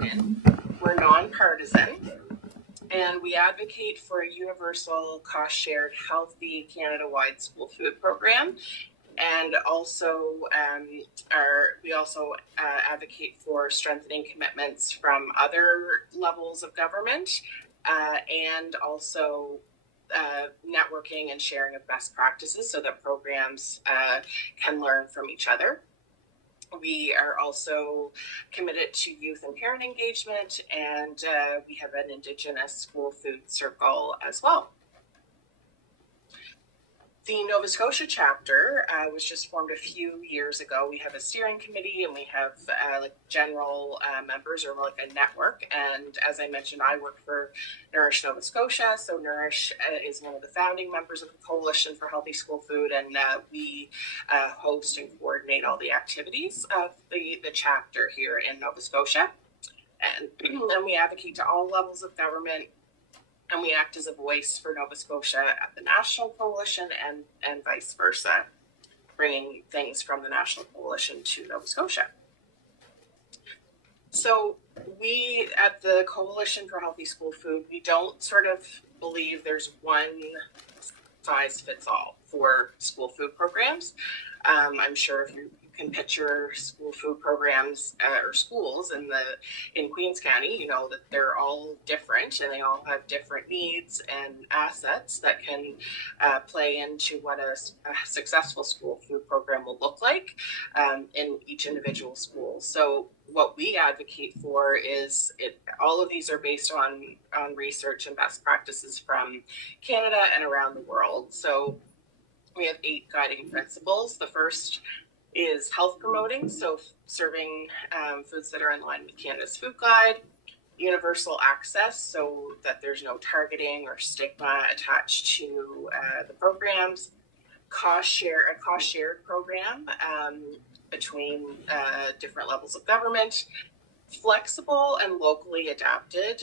Union. We're nonpartisan, and we advocate for a universal, cost-shared, healthy, Canada-wide school food program. And also, we also advocate for strengthening commitments from other levels of government, and also networking and sharing of best practices so that programs can learn from each other. We are also committed to youth and parent engagement, and we have an Indigenous school food circle as well. The Nova Scotia chapter was just formed a few years ago. We have a steering committee, and we have like general members, or like a network. And as I mentioned, I work for Nourish Nova Scotia. So Nourish is one of the founding members of the Coalition for Healthy School Food, and we host and coordinate all the activities of the chapter here in Nova Scotia. And we advocate to all levels of government, and we act as a voice for Nova Scotia at the National Coalition and vice versa, bringing things from the National Coalition to Nova Scotia. So we at the Coalition for Healthy School Food, we don't sort of believe there's one size fits all for school food programs. I'm sure if you can picture school food programs or schools in Queens County, you know that they're all different and they all have different needs and assets that can play into what a successful school food program will look like in each individual school. So what we advocate for is all of these are based on research and best practices from Canada and around the world. So we have 8 guiding principles. The first is health promoting, so serving foods that are in line with Canada's food guide. Universal access, so that there's no targeting or stigma attached to the programs. A cost shared program between different levels of government. Flexible and locally adapted.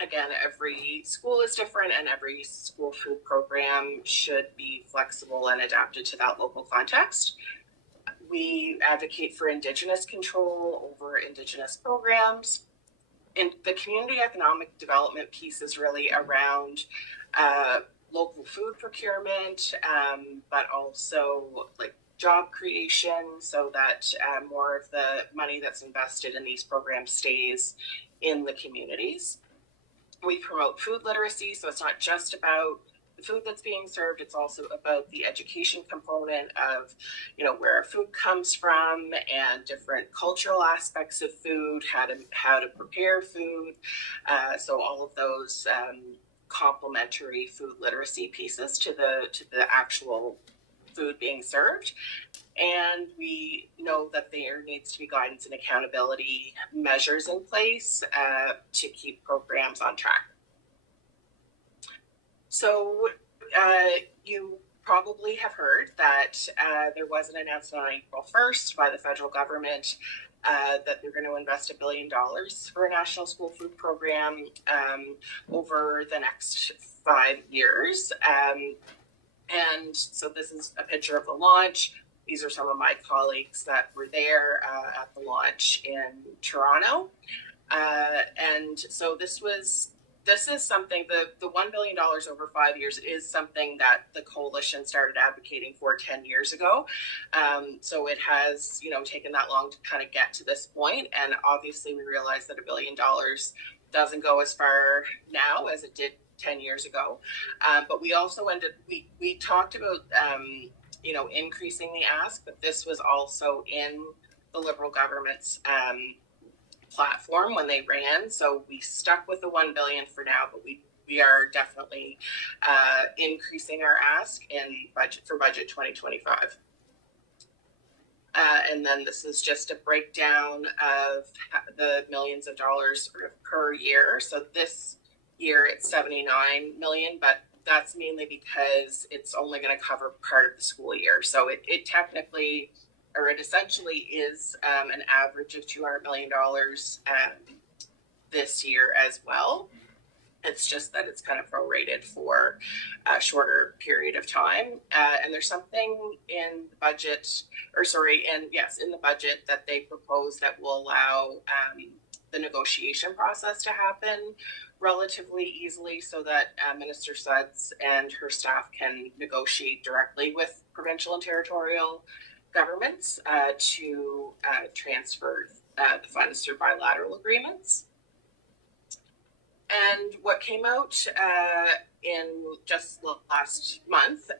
Again, every school is different, and every school food program should be flexible and adapted to that local context. We advocate for Indigenous control over Indigenous programs. And the community economic development piece is really around local food procurement, but also like job creation, so that more of the money that's invested in these programs stays in the communities. We promote food literacy, so it's not just about the food that's being served, it's also about the education component of, you know, where food comes from and different cultural aspects of food, how to prepare food. So all of those complementary food literacy pieces to the actual food being served. And we know that there needs to be guidance and accountability measures in place to keep programs on track. So you probably have heard that there was an announcement on April 1st by the federal government that they're going to invest $1 billion for a national school food program over the next 5 years. And so this is a picture of the launch. These are some of my colleagues that were there at the launch in Toronto. And so this is something, the $1 billion over 5 years is something that the coalition started advocating for 10 years ago. So it has, you know, taken that long to kind of get to this point. And obviously we realize that $1 billion doesn't go as far now as it did 10 years ago. But we also we talked about, you know, increasing the ask, but this was also in the Liberal government's platform when they ran. So we stuck with the $1 billion for now, but we are definitely increasing our ask in budget 2025. And then this is just a breakdown of the millions of dollars sort of per year. So this year it's 79 million, but that's mainly because it's only going to cover part of the school year. So it technically, or it essentially is an average of $200 million this year as well. It's just that it's kind of prorated for a shorter period of time. And there's something in the budget, in the budget that they propose that will allow the negotiation process to happen relatively easily so that Minister Suds and her staff can negotiate directly with provincial and territorial governments to transfer the funds through bilateral agreements. And what came out in just last month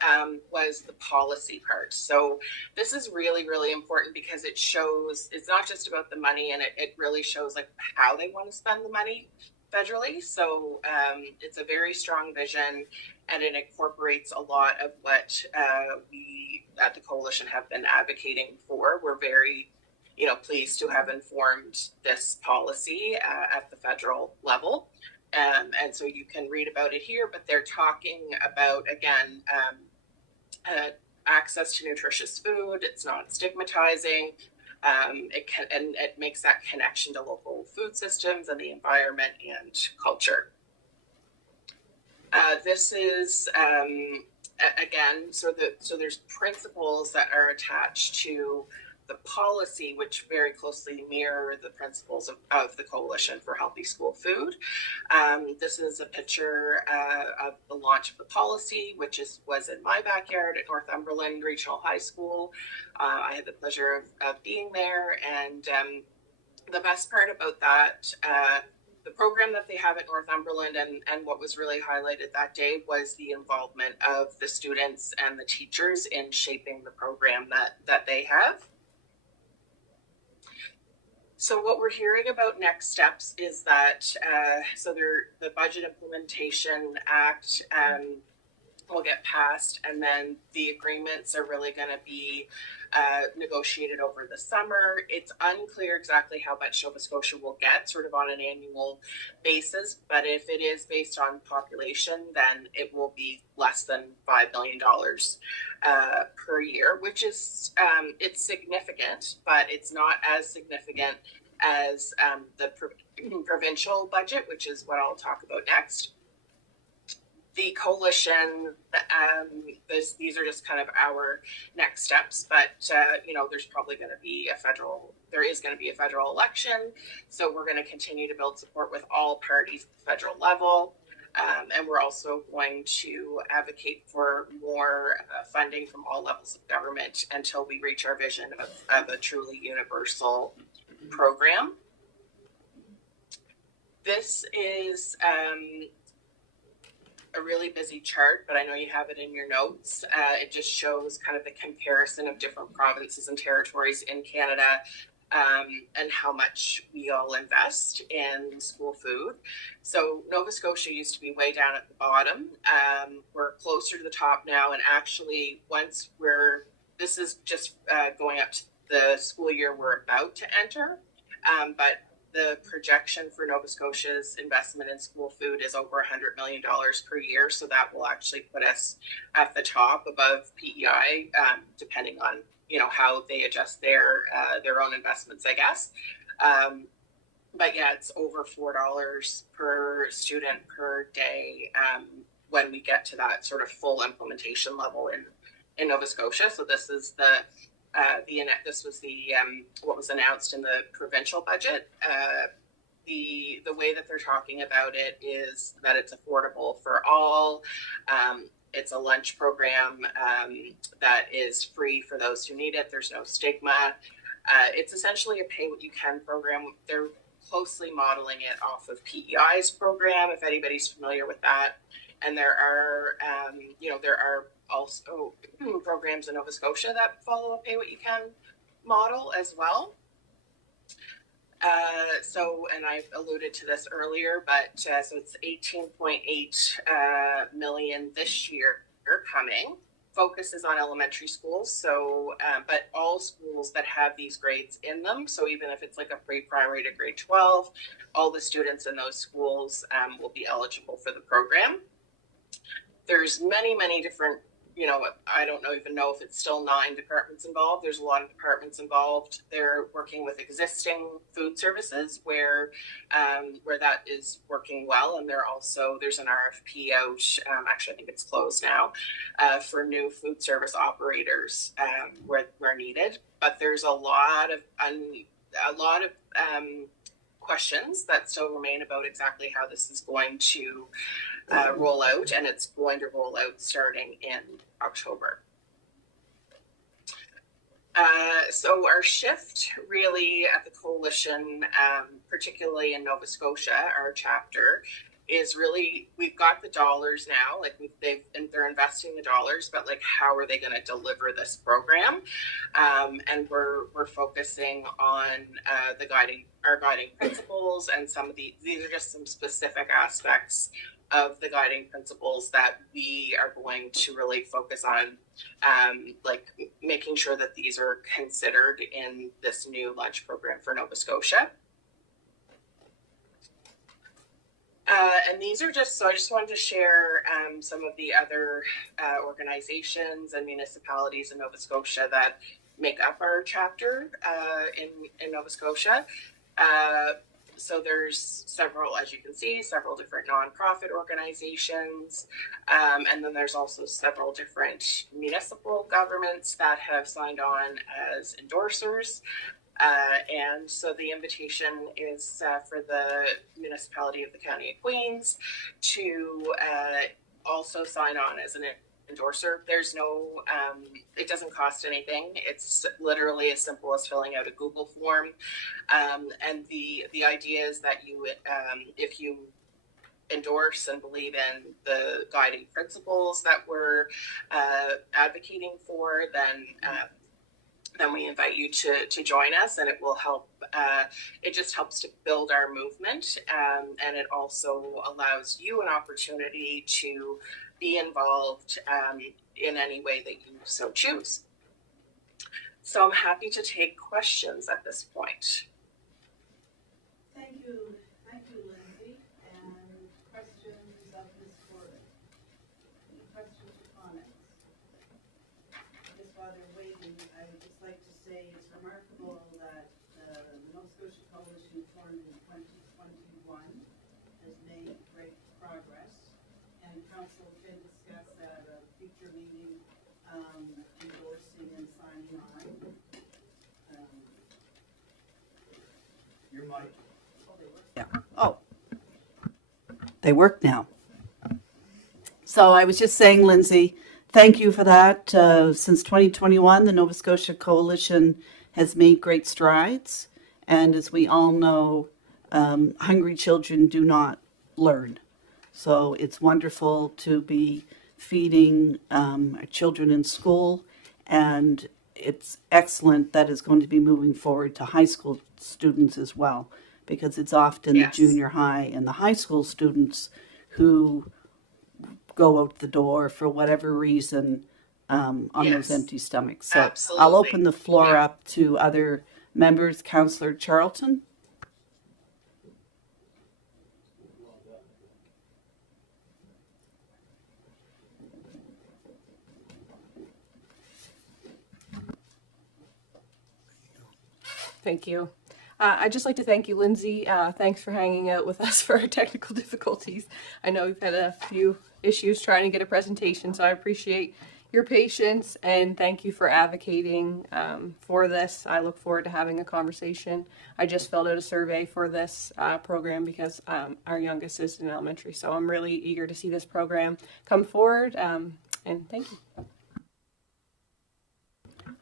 was the policy part. So this is really, really important because it shows, it's not just about the money, and it really shows like how they want to spend the money federally. So it's a very strong vision, and it incorporates a lot of what we at the Coalition have been advocating for. We're very pleased to have informed this policy at the federal level. And so you can read about it here, but they're talking about, again, access to nutritious food. It's not stigmatizing. It makes that connection to local food systems and the environment and culture. This is, again, so there's principles that are attached to the policy, which very closely mirror the principles of the Coalition for Healthy School Food. This is a picture of the launch of the policy, which was in my backyard at Northumberland Regional High School. I had the pleasure of being there, and the best part about that, the program that they have at Northumberland and what was really highlighted that day was the involvement of the students and the teachers in shaping the program that they have. So what we're hearing about next steps is that, the Budget Implementation Act will get passed, and then the agreements are really going to be negotiated over the summer. It's unclear exactly how much Nova Scotia will get sort of on an annual basis, but if it is based on population, then it will be less than $5 million per year, which is, it's significant, but it's not as significant as the provincial budget, which is what I'll talk about next. The Coalition, these are just kind of our next steps, but there's probably going to be there is going to be a federal election, so we're going to continue to build support with all parties at the federal level, and we're also going to advocate for more funding from all levels of government until we reach our vision of a truly universal program. This is a really busy chart, but I know you have it in your notes. It just shows kind of the comparison of different provinces and territories in Canada and how much we all invest in school food. So Nova Scotia used to be way down at the bottom. We're closer to the top now, and actually this is just going up to the school year we're about to enter, but the projection for Nova Scotia's investment in school food is over $100 million per year. So that will actually put us at the top above PEI, depending on, how they adjust their own investments, I guess. But yeah, it's over $4 per student per day when we get to that sort of full implementation level in Nova Scotia. So this is this was what was announced in the provincial budget. The way that they're talking about it is that it's affordable for all. It's a lunch program that is free for those who need it. There's no stigma. It's essentially a pay what you can program. They're closely modeling it off of PEI's program, if anybody's familiar with that. And there are also programs in Nova Scotia that follow a pay what you can model as well. And I alluded to this earlier, but so it's 18.8 million this year coming. Focus is on elementary schools, so but all schools that have these grades in them, so even if it's like a pre-primary to grade 12, all the students in those schools will be eligible for the program. There's many different, I don't even know if it's still 9 departments involved. There's a lot of departments involved. They're working with existing food services where that is working well. And there's an RFP out, actually I think it's closed now, for new food service operators where needed. But there's a lot of questions that still remain about exactly how this is going to roll out, and it's going to roll out starting in October. So our shift really at the coalition, particularly in Nova Scotia, our chapter, is really, we've got the dollars now, like they're investing the dollars, but like how are they going to deliver this program? And we're focusing on our guiding principles, and these are just some specific aspects of the guiding principles that we are going to really focus on, like making sure that these are considered in this new lunch program for Nova Scotia. And these are so I just wanted to share some of the other organizations and municipalities in Nova Scotia that make up our chapter in Nova Scotia. So there's several, as you can see, several different nonprofit organizations. And then there's also several different municipal governments that have signed on as endorsers. And so the invitation is for the municipality of the County of Queens to also sign on as an endorser. There's no, it doesn't cost anything. It's literally as simple as filling out a Google form. And the idea is that you, if you endorse and believe in the guiding principles that we're advocating for, then we invite you to join us, and it will help. It just helps to build our movement, and it also allows you an opportunity to be involved in any way that you so choose. So I'm happy to take questions at this point. Thank you, Lindsay. And questions of Ms. Gordon? Any questions or comments? Just while they're waiting, I would just like to say it's remarkable that the Nova Scotia Coalition formed in 2021 has made great progress, and Council can discuss at a future meeting endorsing and signing on. Your mic. Yeah. Oh, they work now. So I was just saying, Lindsay, thank you for that. Since 2021, the Nova Scotia Coalition has made great strides. And as we all know, hungry children do not learn. So it's wonderful to be feeding children in school. And it's excellent that it's going to be moving forward to high school students as well, because it's often Yes. the junior high and the high school students who go out the door for whatever reason on Yes. those empty stomachs. So Absolutely. I'll open the floor Yeah. up to other members. Councillor Charlton. Thank you. I'd just like to thank you, Lindsay. Thanks for hanging out with us for our technical difficulties. I know we've had a few issues trying to get a presentation, so I appreciate your patience, and thank you for advocating for this. I look forward to having a conversation. I just filled out a survey for this program because our youngest is in elementary, so I'm really eager to see this program come forward, and thank you.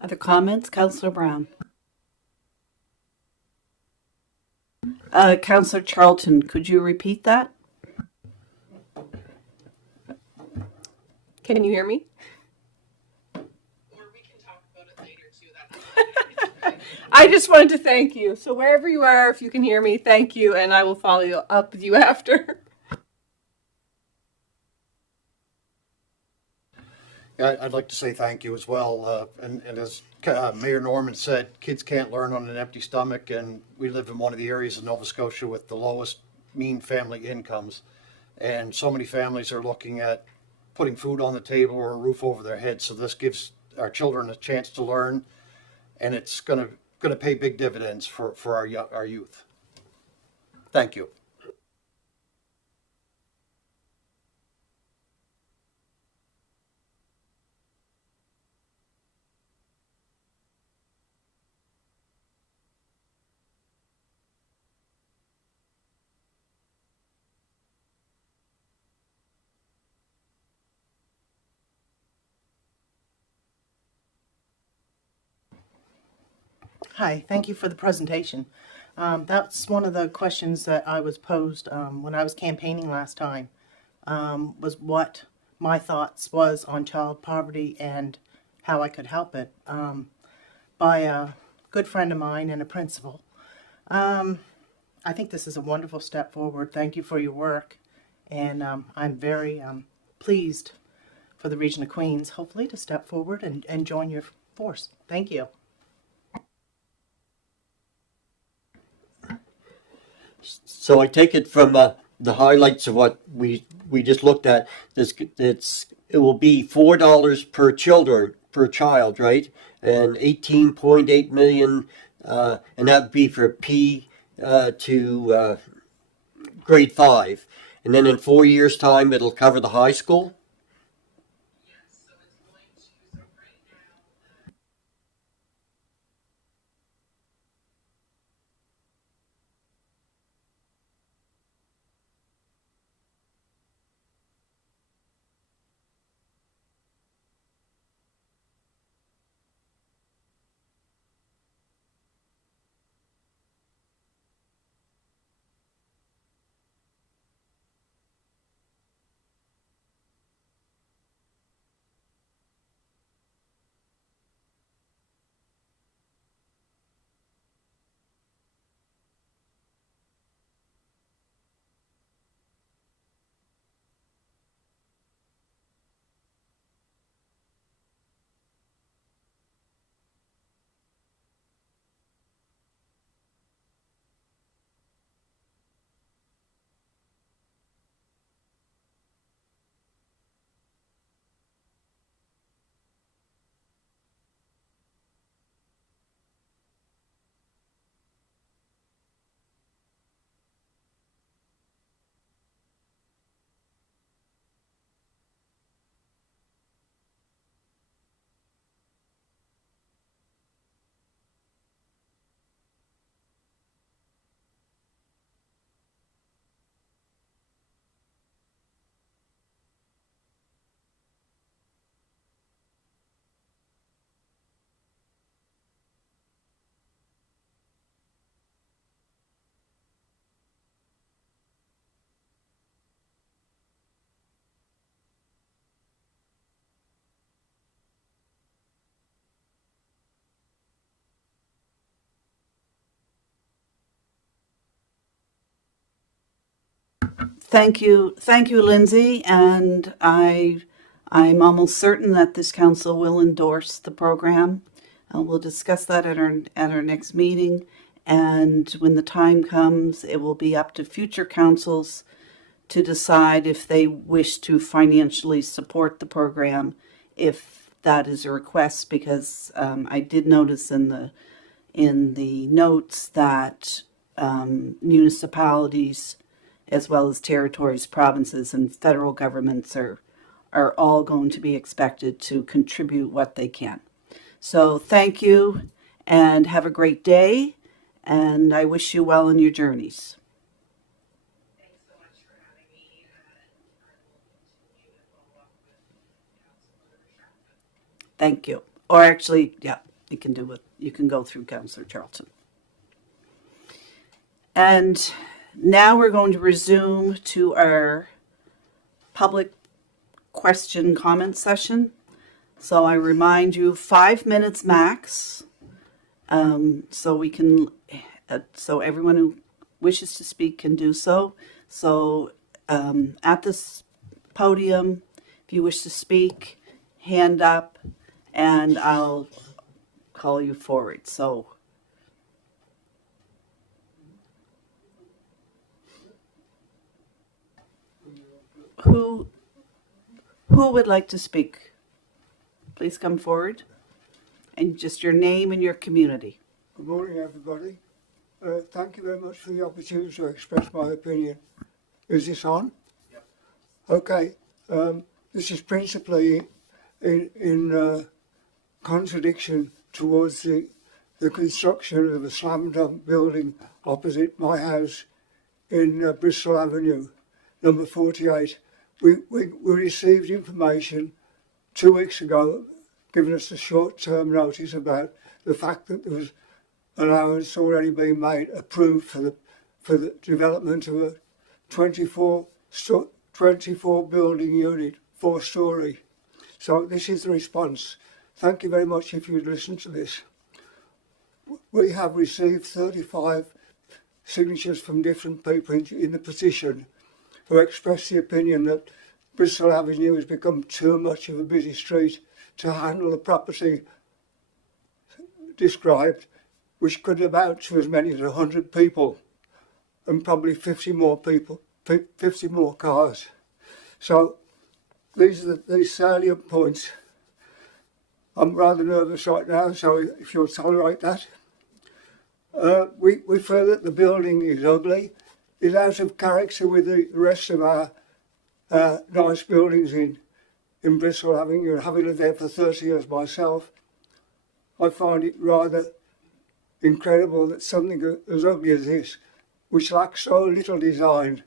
Other comments? Councillor Brown. Councillor Charlton, could you repeat that? Can you hear me? Or we can talk about it later too. That's I just wanted to thank you. So wherever you are, if you can hear me, thank you, and I will follow up with you after. I'd like to say thank you as well. And as Mayor Norman said, kids can't learn on an empty stomach, and we live in one of the areas of Nova Scotia with the lowest mean family incomes. And so many families are looking at putting food on the table or a roof over their heads. So this gives our children a chance to learn, and it's going to pay big dividends for our youth. Thank you. Hi, thank you for the presentation. That's one of the questions that I was posed when I was campaigning last time, was what my thoughts was on child poverty and how I could help it, by a good friend of mine and a principal. I think this is a wonderful step forward. Thank you for your work, and I'm very pleased for the region of Queens, hopefully, to step forward and join your force. Thank you. So I take it from the highlights of what we just looked at. It will be $4 per child, right? And 18.8 million, and that would be for P to grade 5, and then in 4 years' time it'll cover the high school. Thank you, Lindsay, and I'm almost certain that this council will endorse the program. We'll discuss that at our next meeting, and when the time comes, it will be up to future councils to decide if they wish to financially support the program, if that is a request, because I did notice in the notes that municipalities, as well as territories, provinces, and federal governments are all going to be expected to contribute what they can. So thank you, and have a great day, and I wish you well in your journeys. Thanks so much for having me, and I will continue to follow up with Councilor Sharp. Thank you. Or actually, yeah, you can do it. You can go through Councillor Charlton. And now we're going to resume to our public question comment session. So I remind you, 5 minutes max. So we can, so everyone who wishes to speak can do so. So at this podium, if you wish to speak, hand up, and I'll call you forward. So who would like to speak? Please come forward, and just your name and your community. Good morning, everybody. Thank you very much for the opportunity to express my opinion. Is this on? Yep. Okay. This is principally in contradiction towards the construction of a slam dunk building opposite my house in Bristol Avenue, number 48. We received information 2 weeks ago, giving us a short-term notice about the fact that there was allowance already been made, approved for the development of a 24 building unit, 4-storey. So this is the response. Thank you very much if you'd listen to this. We have received 35 signatures from different people in the petition who express the opinion that Bristol Avenue has become too much of a busy street to handle the property described, which could amount to as many as 100 people and probably 50 more people, 50 more cars. So these are the salient points. I'm rather nervous right now, so if you'll tolerate that. We feel that the building is ugly, is out of character with the rest of our nice buildings in Bristol Avenue, and having lived there for 30 years myself, I find it rather incredible that something as ugly as this, which lacks so little design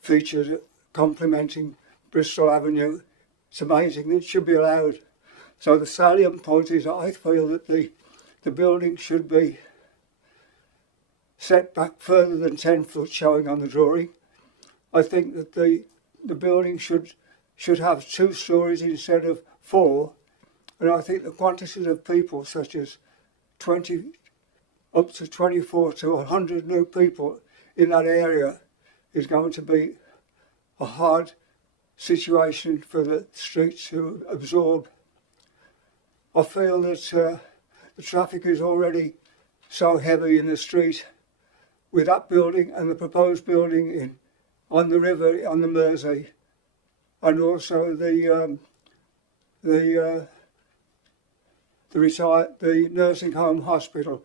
features complementing Bristol Avenue, it's amazing. It should be allowed. So the salient point is that I feel that the building should be set back further than 10 foot showing on the drawing. I think that the building should have 2 stories instead of 4, and I think the quantities of people, such as 20 up to 24 to 100 new people in that area, is going to be a hard situation for the street to absorb. I feel that the traffic is already so heavy in the street with that building and the proposed building on the river, on the Mersey, and also the nursing home hospital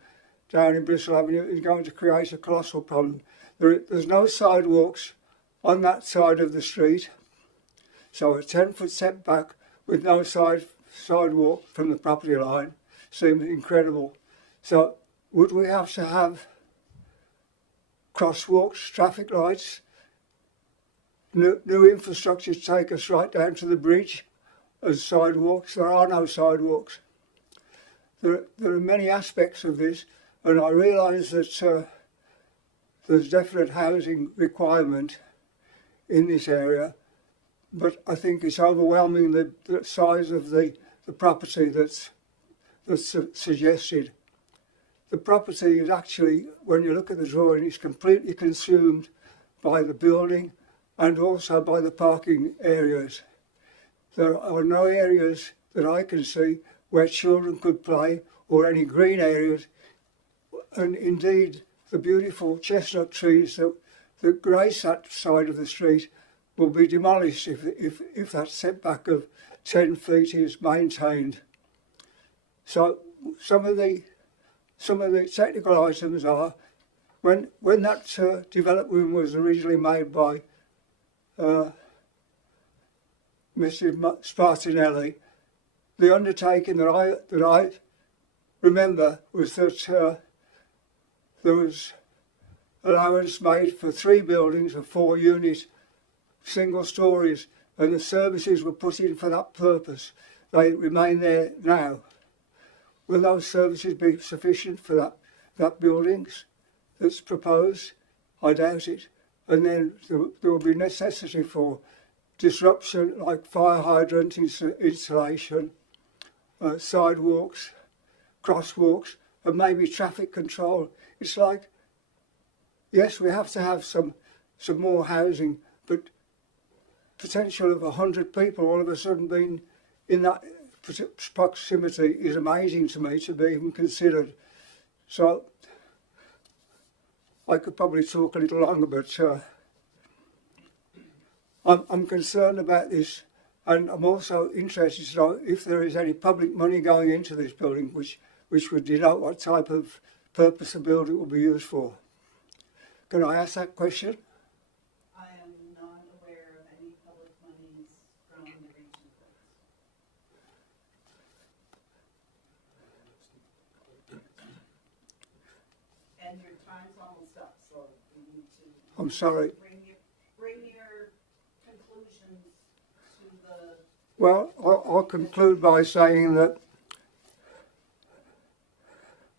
down in Bristol Avenue is going to create a colossal problem. There's no sidewalks on that side of the street, so a 10-foot setback with no sidewalk from the property line seems incredible. So would we have to have crosswalks, traffic lights, new infrastructure to take us right down to the bridge as sidewalks? There are no sidewalks. There are many aspects of this, and I realise that there's definite housing requirement in this area, but I think it's overwhelming the size of the property that's suggested. The property is actually, when you look at the drawing, it's completely consumed by the building and also by the parking areas. There are no areas that I can see where children could play or any green areas, and indeed the beautiful chestnut trees that grace that side of the street will be demolished if that setback of 10 feet is maintained. So some of the technical items are, when that development was originally made by Mr. Spartinelli, the undertaking that I remember was that there was allowance made for 3 buildings of 4 unit single stories, and the services were put in for that purpose. They remain there now. Will those services be sufficient for that buildings that's proposed? I doubt it. And then there will be necessity for disruption, like fire hydrant installation, sidewalks, crosswalks, and maybe traffic control. It's like, yes, we have to have some more housing, but potential of 100 people all of a sudden being in that proximity is amazing to me to be even considered. So I could probably talk a little longer, but I'm concerned about this, and I'm also interested to know if there is any public money going into this building, which would denote what type of purpose the building will be used for. Can I ask that question? I am not aware of any public monies from the region. And your time's almost up, so we need to. I'm sorry. Bring your conclusions to the. Well, I'll conclude by saying that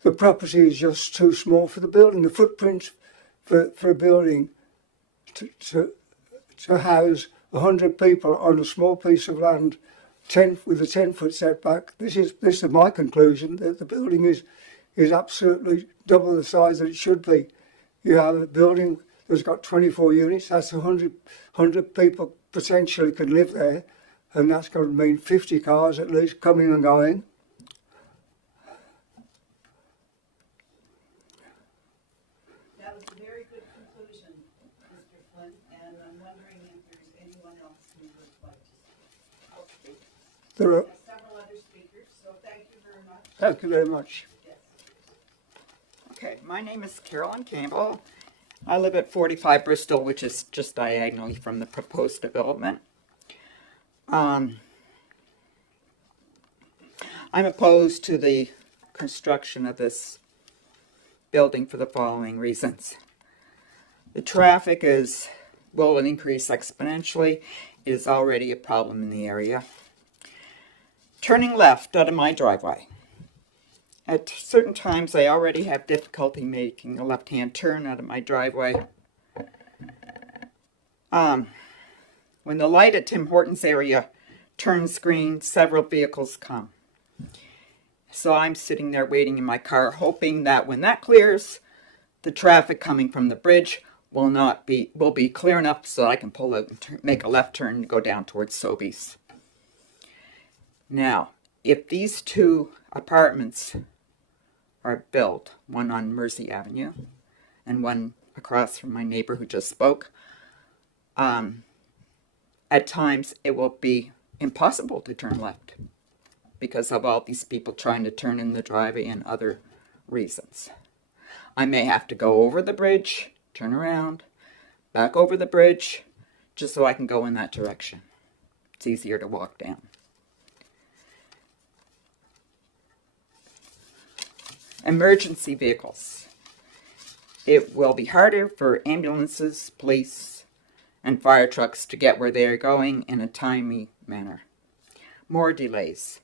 the property is just too small for the building. The footprint for a building to house 100 people on a small piece of land, with a 10-foot setback. This is my conclusion, that the building is absolutely double the size that it should be. You have a building that's got 24 units. That's 100 people potentially could live there, and that's going to mean 50 cars at least coming and going. That was a very good conclusion, Mr. Flynn, and I'm wondering if there's anyone else who would like to speak. There are, Several other speakers, so thank you very much. thank you very much. Okay, my name is Carolyn Campbell. I live at 45 Bristol, which is just diagonally from the proposed development. I'm opposed to the construction of this building for the following reasons. The traffic will increase exponentially. It is already a problem in the area. Turning left out of my driveway. At certain times, I already have difficulty making a left-hand turn out of my driveway. When the light at Tim Hortons area turns green, several vehicles come. So I'm sitting there waiting in my car, hoping that when that clears, the traffic coming from the bridge will be clear enough so I can pull out and make a left turn and go down towards Sobeys. Now, if these two apartments are built, one on Mersey Avenue and one across from my neighbor who just spoke, at times it will be impossible to turn left because of all these people trying to turn in the driveway and other reasons. I may have to go over the bridge, turn around, back over the bridge, just so I can go in that direction. It's easier to walk down. Emergency vehicles. It will be harder for ambulances, police, and fire trucks to get where they are going in a timely manner. More delays.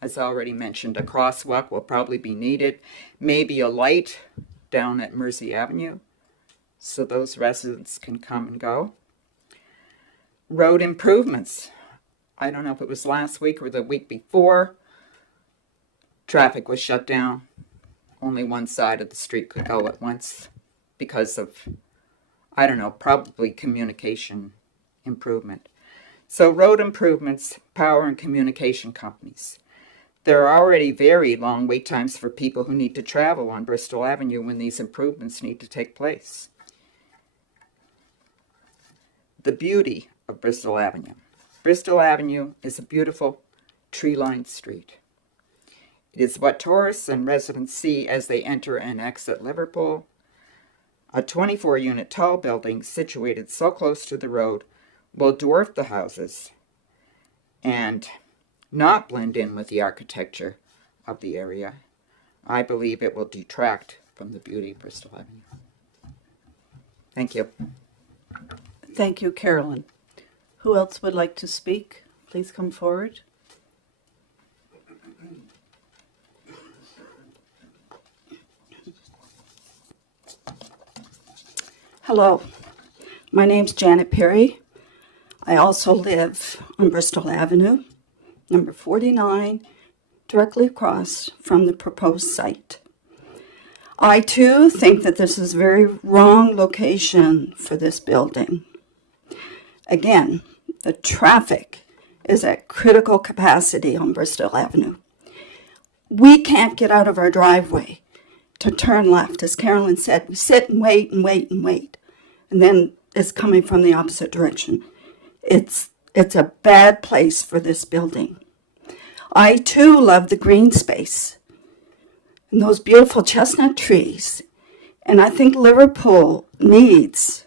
As already mentioned, a crosswalk will probably be needed. Maybe a light down at Mersey Avenue so those residents can come and go. Road improvements. I don't know if it was last week or the week before. Traffic was shut down. Only one side of the street could go at once because of, I don't know, probably communication improvement. So road improvements, power and communication companies. There are already very long wait times for people who need to travel on Bristol Avenue when these improvements need to take place. The beauty of Bristol Avenue. Bristol Avenue is a beautiful tree-lined street. It is what tourists and residents see as they enter and exit Liverpool. A 24-unit tall building situated so close to the road will dwarf the houses and not blend in with the architecture of the area. I believe it will detract from the beauty of Bristol Avenue. Thank you. Thank you, Carolyn. Who else would like to speak? Please come forward. Hello, my name's Janet Perry. I also live on Bristol Avenue, number 49, directly across from the proposed site. I too think that this is a very wrong location for this building. Again, the traffic is at critical capacity on Bristol Avenue. We can't get out of our driveway to turn left. As Carolyn said, we sit and wait and wait and wait. And then it's coming from the opposite direction. It's a bad place for this building. I too love the green space and those beautiful chestnut trees. And I think Liverpool needs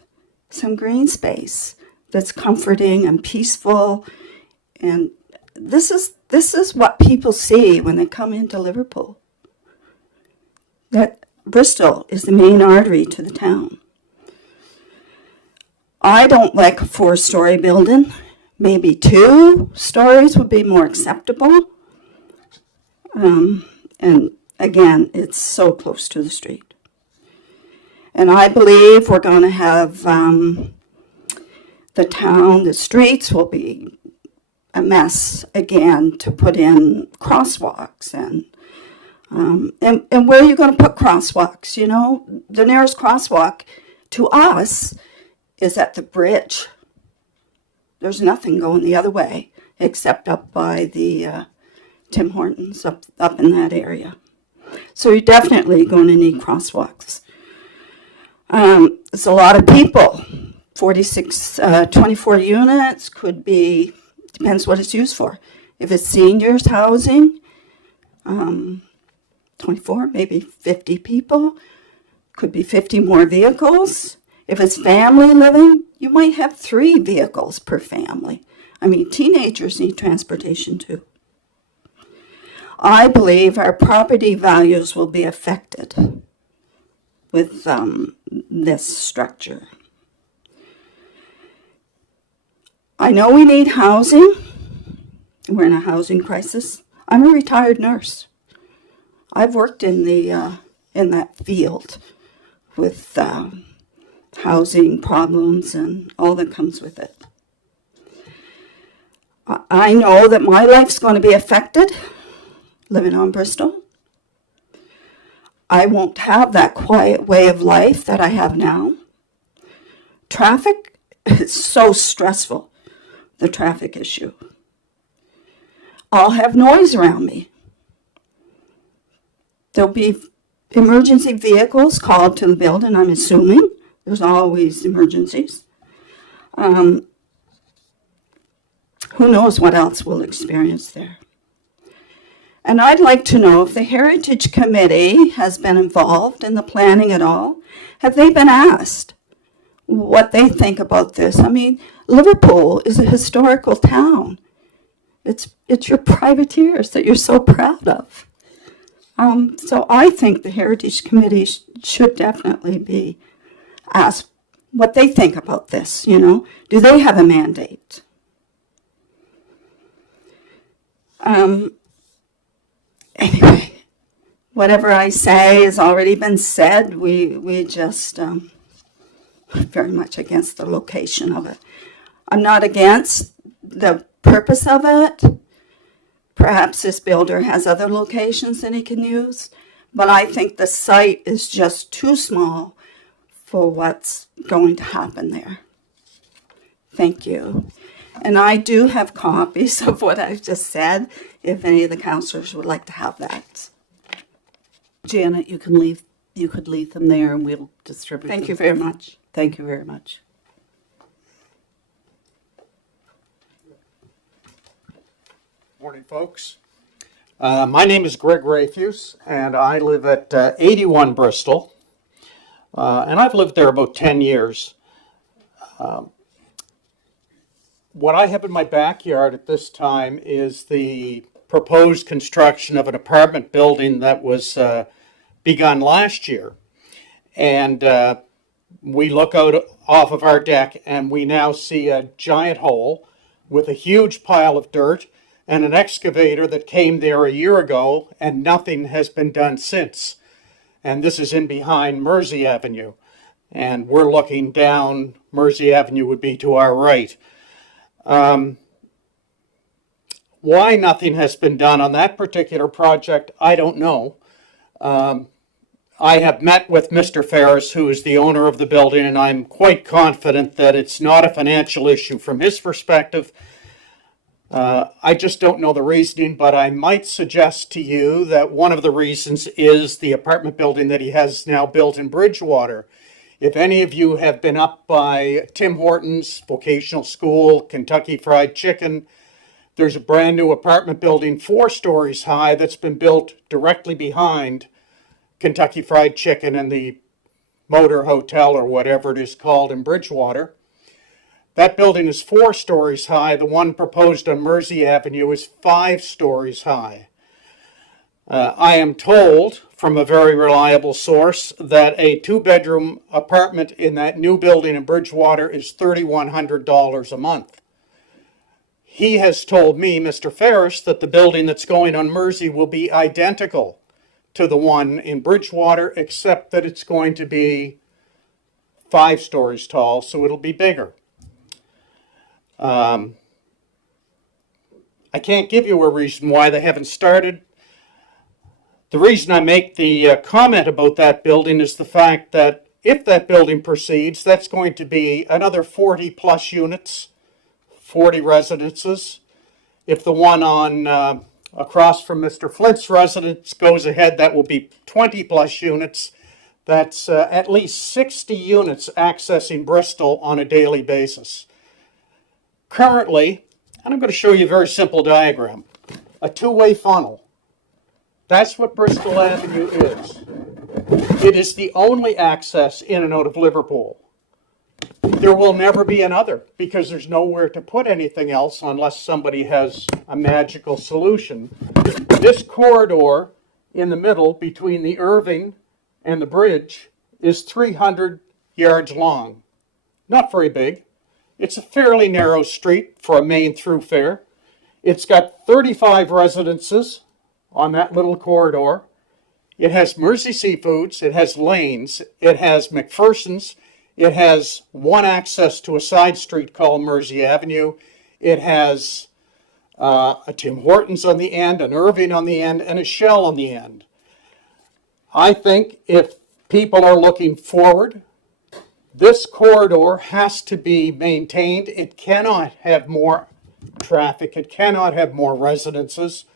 some green space that's comforting and peaceful. And this is what people see when they come into Liverpool. That Bristol is the main artery to the town. I don't like a 4-story building. Maybe 2 stories would be more acceptable. And again, it's so close to the street. And I believe we're going to have the streets will be a mess again to put in crosswalks and where are you going to put crosswalks? You know, the nearest crosswalk to us is at the bridge. There's nothing going the other way except up by the Tim Hortons up in that area. So you're definitely going to need crosswalks. It's a lot of people. 24 units could be, depends what it's used for. If it's seniors housing, 24, maybe 50 people. Could be 50 more vehicles. If it's family living, you might have 3 vehicles per family. I mean, teenagers need transportation too. I believe our property values will be affected with this structure. I know we need housing. We're in a housing crisis. I'm a retired nurse. I've worked in that field with housing problems and all that comes with it. I know that my life's going to be affected living on Bristol. I won't have that quiet way of life that I have now. Traffic is so stressful, the traffic issue. I'll have noise around me. There'll be emergency vehicles called to the building, I'm assuming. There's always emergencies. Who knows what else we'll experience there. And I'd like to know if the Heritage Committee has been involved in the planning at all. Have they been asked what they think about this? I mean, Liverpool is a historical town. It's your privateers that you're so proud of. So I think the Heritage Committee should definitely be asked what they think about this, you know. Do they have a mandate? Anyway, whatever I say has already been said. We just very much against the location of it. I'm not against the purpose of it. Perhaps this builder has other locations that he can use, but I think the site is just too small for what's going to happen there. Thank you. And I do have copies of what I've just said, if any of the councillors would like to have that. Janet, you could leave them there and we'll distribute them. Thank you very much. Thank you very much. Morning, folks. My name is Greg Rafuse, and I live at 81 Bristol, and I've lived there about 10 years. What I have in my backyard at this time is the proposed construction of an apartment building that was begun last year. And we look out off of our deck and we now see a giant hole with a huge pile of dirt and an excavator that came there a year ago, and nothing has been done since. And this is in behind Mersey Avenue. And we're looking down, Mersey Avenue would be to our right. Why nothing has been done on that particular project, I don't know. I have met with Mr. Ferris, who is the owner of the building, and I'm quite confident that it's not a financial issue from his perspective. I just don't know the reasoning, but I might suggest to you that one of the reasons is the apartment building that he has now built in Bridgewater. If any of you have been up by Tim Hortons, Vocational School, Kentucky Fried Chicken, there's a brand new apartment building 4 stories high that's been built directly behind Kentucky Fried Chicken and the Motor Hotel or whatever it is called in Bridgewater. That building is 4 stories high. The one proposed on Mersey Avenue is 5 stories high. I am told from a very reliable source that a 2-bedroom apartment in that new building in Bridgewater is $3,100 a month. He has told me, Mr. Ferris, that the building that's going on Mersey will be identical to the one in Bridgewater, except that it's going to be 5 stories tall, so it'll be bigger. I can't give you a reason why they haven't started. The reason I make the comment about that building is the fact that if that building proceeds, that's going to be another 40 plus units, 40 residences. If the one on across from Mr. Flint's residence goes ahead, that will be 20 plus units. That's at least 60 units accessing Bristol on a daily basis. Currently, and I'm going to show you a very simple diagram, a two-way funnel. That's what Bristol Avenue is. It is the only access in and out of Liverpool. There will never be another because there's nowhere to put anything else unless somebody has a magical solution. This corridor in the middle between the Irving and the bridge is 300 yards long. Not very big. It's a fairly narrow street for a main thoroughfare. It's got 35 residences on that little corridor. It has Mersey Seafoods, it has Lanes, it has McPherson's, it has one access to a side street called Mersey Avenue. It has a Tim Hortons on the end, an Irving on the end, and a Shell on the end. I think if people are looking forward, this corridor has to be maintained. It cannot have more traffic. It cannot have more residences.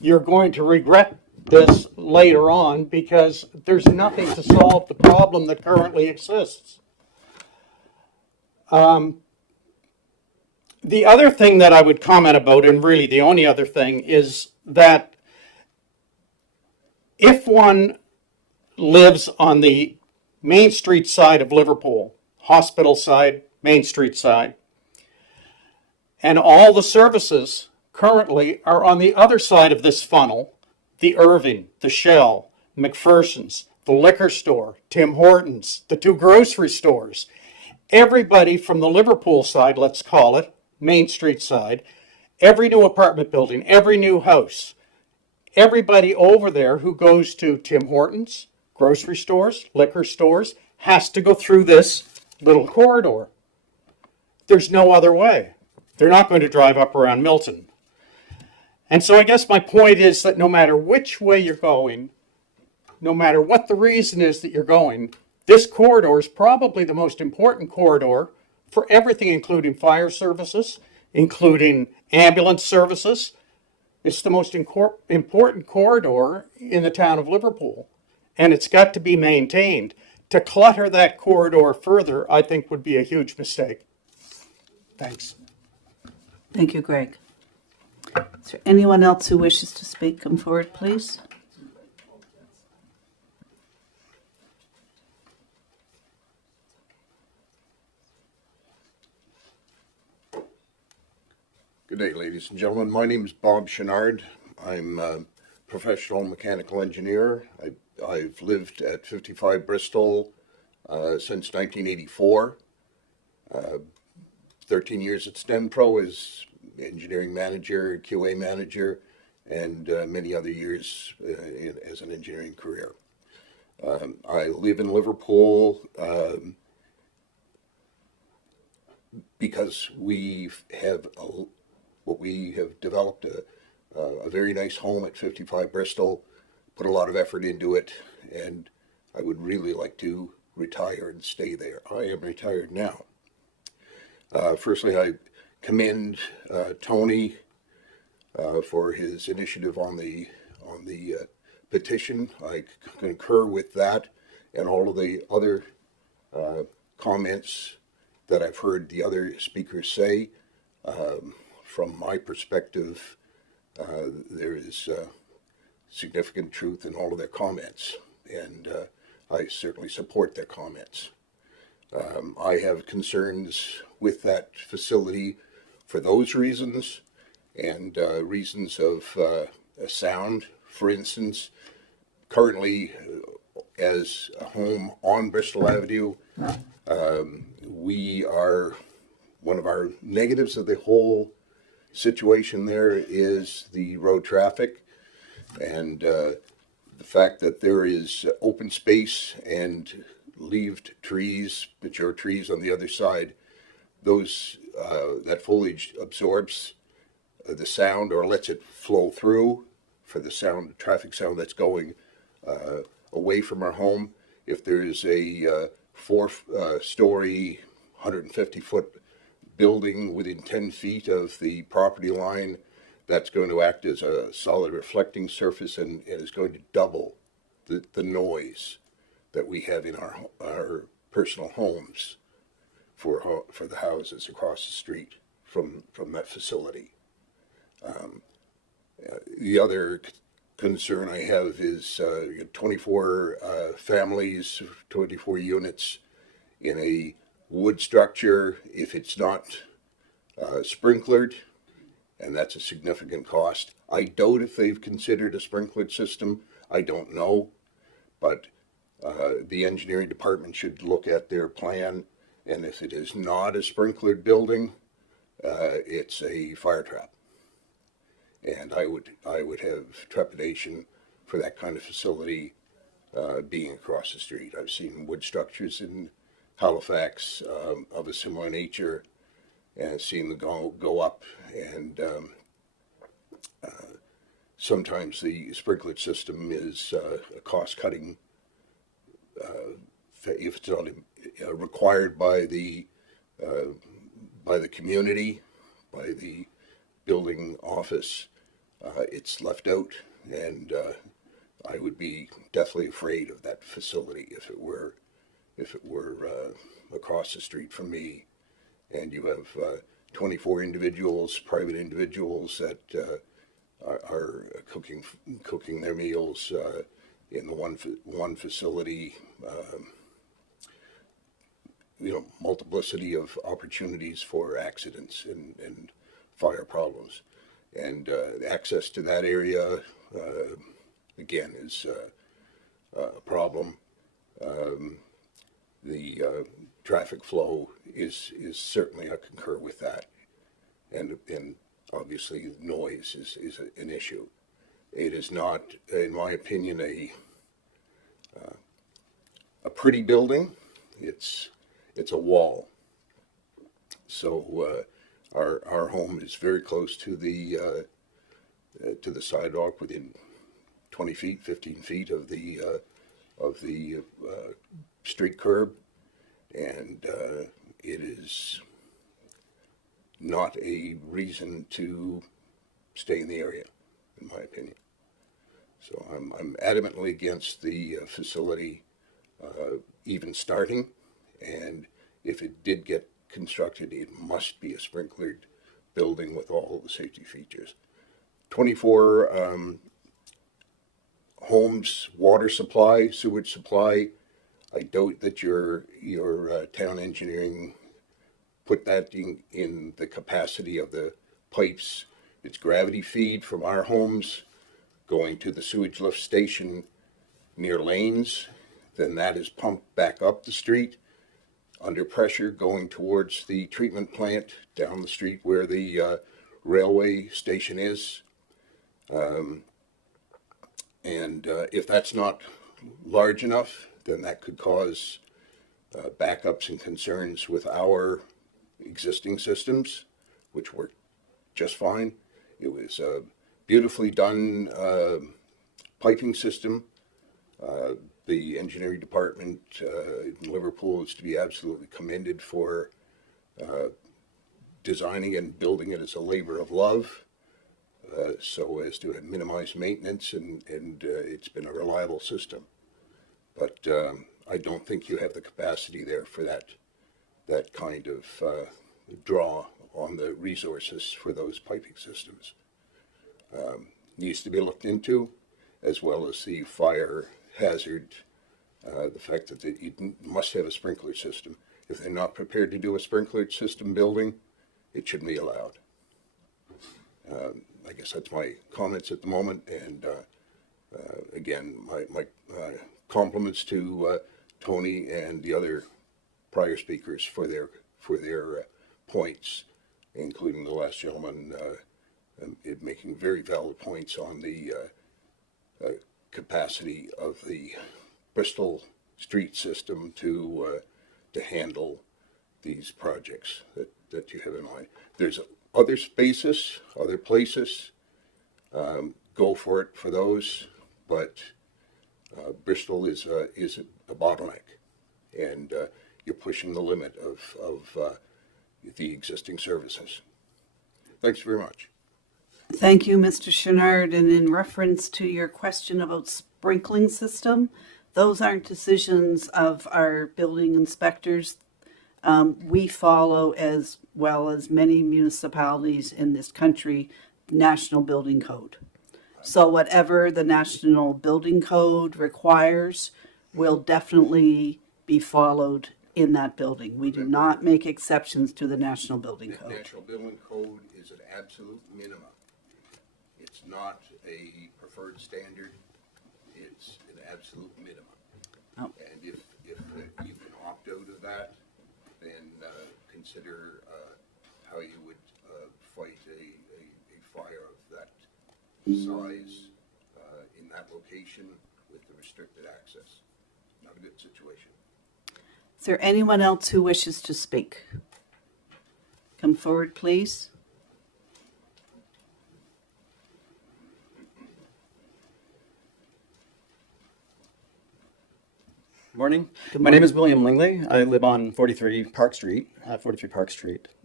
You're going to regret this later on because there's nothing to solve the problem that currently exists. The other thing that I would comment about, and really the only other thing, is that if one lives on the Main Street side of Liverpool, hospital side, Main Street side, and all the services currently are on the other side of this funnel, the Irving, the Shell, McPherson's, the liquor store, Tim Hortons, the 2 grocery stores. Everybody from the Liverpool side, let's call it, Main Street side, every new apartment building, every new house, everybody over there who goes to Tim Hortons, grocery stores, liquor stores, has to go through this little corridor. There's no other way. They're not going to drive up around Milton. And so I guess my point is that no matter which way you're going, no matter what the reason is that you're going, this corridor is probably the most important corridor for everything, including fire services, including ambulance services. It's the most important corridor in the town of Liverpool, and it's got to be maintained. To clutter that corridor further, I think, would be a huge mistake. Thanks. Thank you, Greg. Is there anyone else who wishes to speak? Come forward, please. Good day, ladies and gentlemen. My name is Bob Chenard. I'm a professional mechanical engineer. I've lived at 55 Bristol since 1984. 13 years at STEMPro as engineering manager, QA manager, and many other years as an engineering career. I live in Liverpool because we have developed a very nice home at 55 Bristol, put a lot of effort into it, and I would really like to retire and stay there. I am retired now. Firstly, I commend Tony for his initiative on the petition. I concur with that and all of the other comments that I've heard the other speakers say. From my perspective, there is significant truth in all of their comments, and I certainly support their comments. I have concerns with that facility for those reasons and reasons of sound. For instance, currently as a home on Bristol Avenue, we are, one of our negatives of the whole situation there is the road traffic, and The fact that there is open space and leaved trees, mature trees on the other side, those that foliage absorbs the sound or lets it flow through for the sound, traffic sound that's going away from our home. If there is a four-story, 150-foot building within 10 feet of the property line, that's going to act as a solid reflecting surface and is going to double the noise that we have in our personal homes for the houses across the street from that facility. The other concern I have is 24 families, 24 units in a wood structure. If it's not sprinklered, and that's a significant cost. I doubt if they've considered a sprinkler system. I don't know, but the engineering department should look at their plan, and if it is not a sprinklered building, it's a fire trap. And I would have trepidation for that kind of facility being across the street. I've seen wood structures in Halifax of a similar nature, and seen them go up, and sometimes the sprinkler system is a cost-cutting, if it's not required by the community, by the building office, it's left out, and I would be deathly afraid of that facility if it were across the street from me. And you have 24 individuals, private individuals that are cooking their meals in the one facility. Multiplicity of opportunities for accidents and fire problems, and access to that area again is a problem. The traffic flow is certainly, I concur with that, and obviously noise is an issue. It is not, in my opinion, a pretty building. It's a wall. So our home is very close to the sidewalk, within 20 feet, 15 feet of the street curb, and it is not a reason to stay in the area, in my opinion. So I'm adamantly against the facility even starting, and if it did get constructed, it must be a sprinklered building with all the safety features. 24 homes, water supply, sewage supply. I doubt that your town engineering put that in the capacity of the pipes. It's gravity feed from our homes going to the sewage lift station near lanes. Then that is pumped back up the street under pressure going towards the treatment plant down the street where the railway station is. If that's not large enough, then that could cause backups and concerns with our existing systems, which work just fine. It was a beautifully done piping system. The engineering department in Liverpool is to be absolutely commended for designing and building it as a labor of love, so as to minimize maintenance, and it's been a reliable system. But I don't think you have the capacity there for that kind of draw on the resources for those piping systems. Needs to be looked into, as well as the fire hazard, the fact that you must have a sprinkler system. If they're not prepared to do a sprinkler system building, it shouldn't be allowed. I guess that's my comments at the moment, and again, my compliments to Tony and the other prior speakers for their points, including the last gentleman making very valid points on the capacity of the Bristol street system to handle these projects that you have in mind. There's other spaces, other places. Go for it for those, but Bristol is a bottleneck, and you're pushing the limit of the existing services. Thanks very much. Thank you, Mr. Chenard. And in reference to your question about sprinkling system, those aren't decisions of our building inspectors. We follow, as well as many municipalities in this country, the National Building Code. So whatever the National Building Code requires will definitely be followed in that building. We do not make exceptions to the National Building The Code. National Building Code is an absolute minimum. It's not a preferred standard. It's an absolute minimum. Oh. And if you can opt out of that, then consider how you would fight a fire of that size in that location with the restricted access. Not a good situation. Is there anyone else who wishes to speak? Come forward, please. Morning. Good My name morning. is William Lingley. I live on 43 Park Street.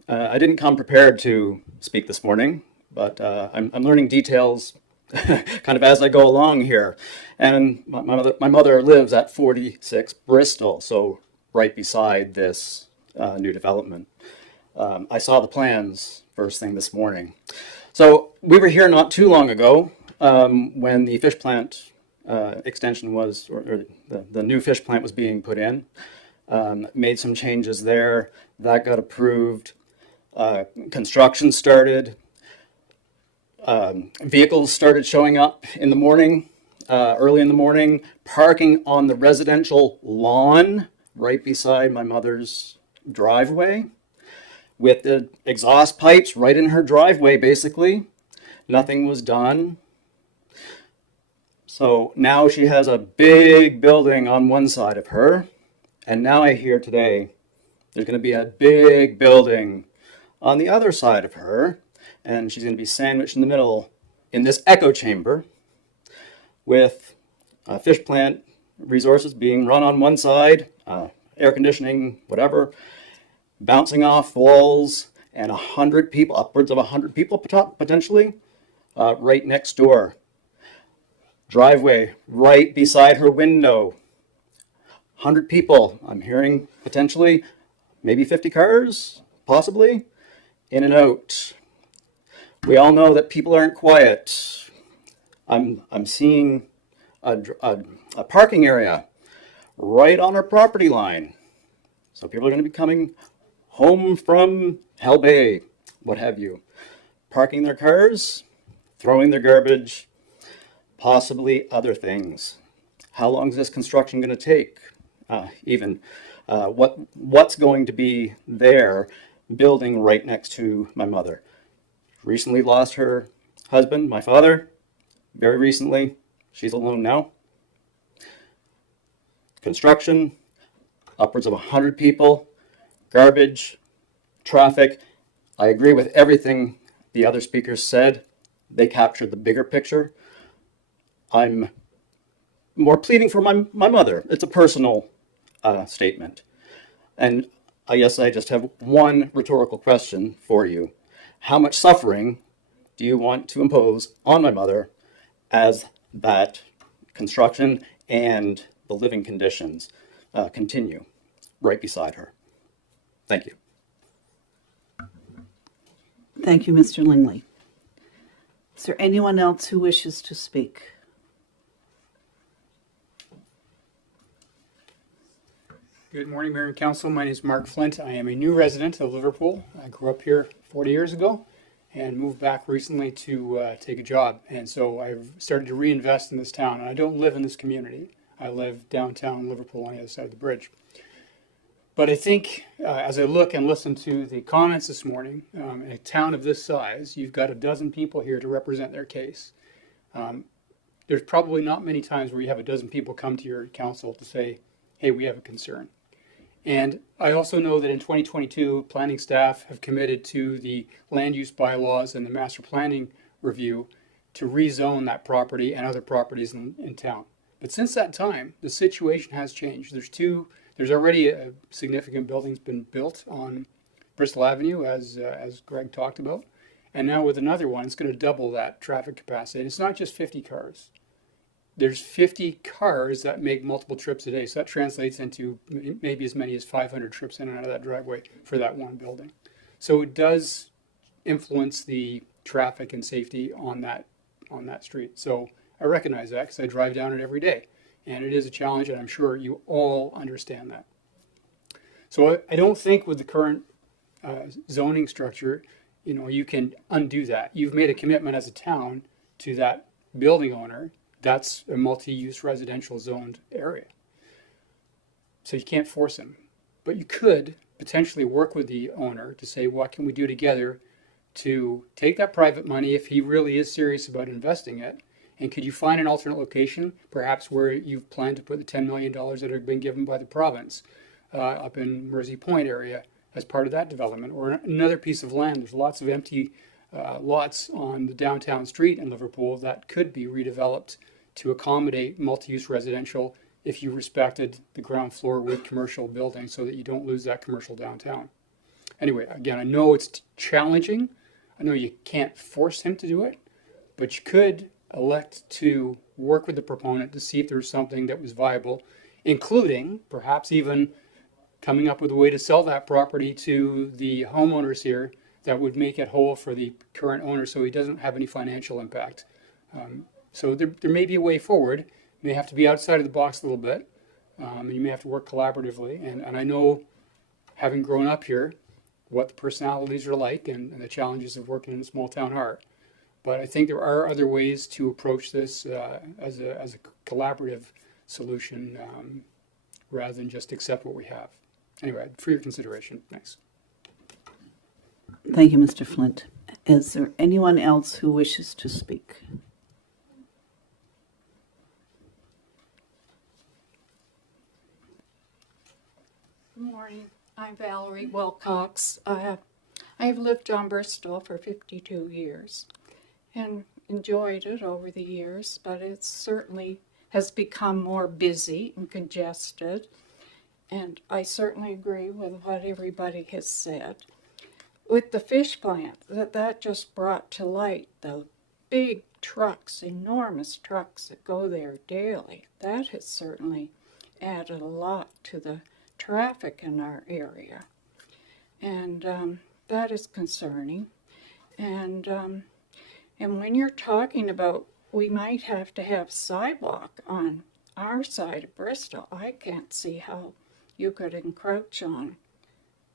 I didn't come prepared to speak this morning, but I'm learning details kind of as I go along here. And my mother lives at 46 Bristol, so right beside this new development. I saw the plans first thing this morning. So we were here not too long ago when the fish plant extension was, or the new fish plant was being put in. Made some changes there. That got approved. Construction started. Vehicles started showing up in the morning, early in the morning, parking on the residential lawn right beside my mother's driveway with the exhaust pipes right in her driveway, basically. Nothing was done. So now she has a big building on one side of her. And now I hear today there's going to be a big building on the other side of her. And she's going to be sandwiched in the middle in this echo chamber with fish plant resources being run on one side, air conditioning, whatever, bouncing off walls, and 100 people, upwards of 100 people potentially, right next door. Driveway right beside her window. 100 people, I'm hearing potentially, maybe 50 cars, possibly, in and out. We all know that people aren't quiet. I'm seeing a parking area right on our property line. So people are going to be coming home from Hell Bay, what have you, parking their cars, throwing their garbage, possibly other things. How long is this construction going to take? What's going to be there building right next to my mother? Recently lost her husband, my father, very recently. She's alone now. Construction, upwards of 100 people, garbage, traffic. I agree with everything the other speakers said. They captured the bigger picture. I'm more pleading for my mother. It's a personal statement. And I guess I just have one rhetorical question for you. How much suffering do you want to impose on my mother as that construction and the living conditions continue right beside her? Thank you. Thank you, Mr. Lingley. Is there anyone else who wishes to speak? Good morning, Mayor and Council. My name is Mark Flint. I am a new resident of Liverpool. I grew up here 40 years ago and moved back recently to take a job. And so I've started to reinvest in this town. And I don't live in this community. I live downtown Liverpool on the other side of the bridge. But I think as I look and listen to the comments this morning, in a town of this size, you've got a dozen people here to represent their case. there's probably not many times where you have a dozen people come to your council to say, hey, we have a concern. And I also know that in 2022, planning staff have committed to the land use bylaws and the master planning review to rezone that property and other properties in town. But since that time, the situation has changed. There's already a significant building's been built on Bristol Avenue, as Greg talked about. And now with another one, it's going to double that traffic capacity. And it's not just 50 cars. There's 50 cars that make multiple trips a day. So that translates into maybe as many as 500 trips in and out of that driveway for that one building. So it does influence the traffic and safety on that street. So I recognize that because I drive down it every day. And it is a challenge, and I'm sure you all understand that. So I don't think with the current zoning structure, you can undo that. You've made a commitment as a town to that building owner. That's a multi-use residential zoned area. So you can't force him. But you could potentially work with the owner to say, what can we do together to take that private money if he really is serious about investing it? And could you find an alternate location, perhaps where you've planned to put the $10 million that have been given by the province up in Mersey Point area as part of that development, or another piece of land? There's lots of empty lots on the downtown street in Liverpool that could be redeveloped to accommodate multi-use residential if you respected the ground floor with commercial buildings so that you don't lose that commercial downtown. Anyway, again, I know it's challenging. I know you can't force him to do it, but you could elect to work with the proponent to see if there's something that was viable, including perhaps even coming up with a way to sell that property to the homeowners here that would make it whole for the current owner so he doesn't have any financial impact. So there may be a way forward. You may have to be outside of the box a little bit, and you may have to work collaboratively. And I know, having grown up here, what the personalities are like and the challenges of working in a small town are. But I think there are other ways to approach this as a collaborative solution rather than just accept what we have. Anyway, for your consideration. Thanks. Thank you, Mr. Flint. Is there anyone else who wishes to speak? Good morning. I'm Valerie Wilcox. I've lived on Bristol for 52 years and enjoyed it over the years, but it certainly has become more busy and congested. And I certainly agree with what everybody has said. With the fish plant, that just brought to light the big trucks, enormous trucks that go there daily. That has certainly added a lot to the traffic in our area. And that is concerning. And when you're talking about we might have to have sidewalk on our side of Bristol, I can't see how you could encroach on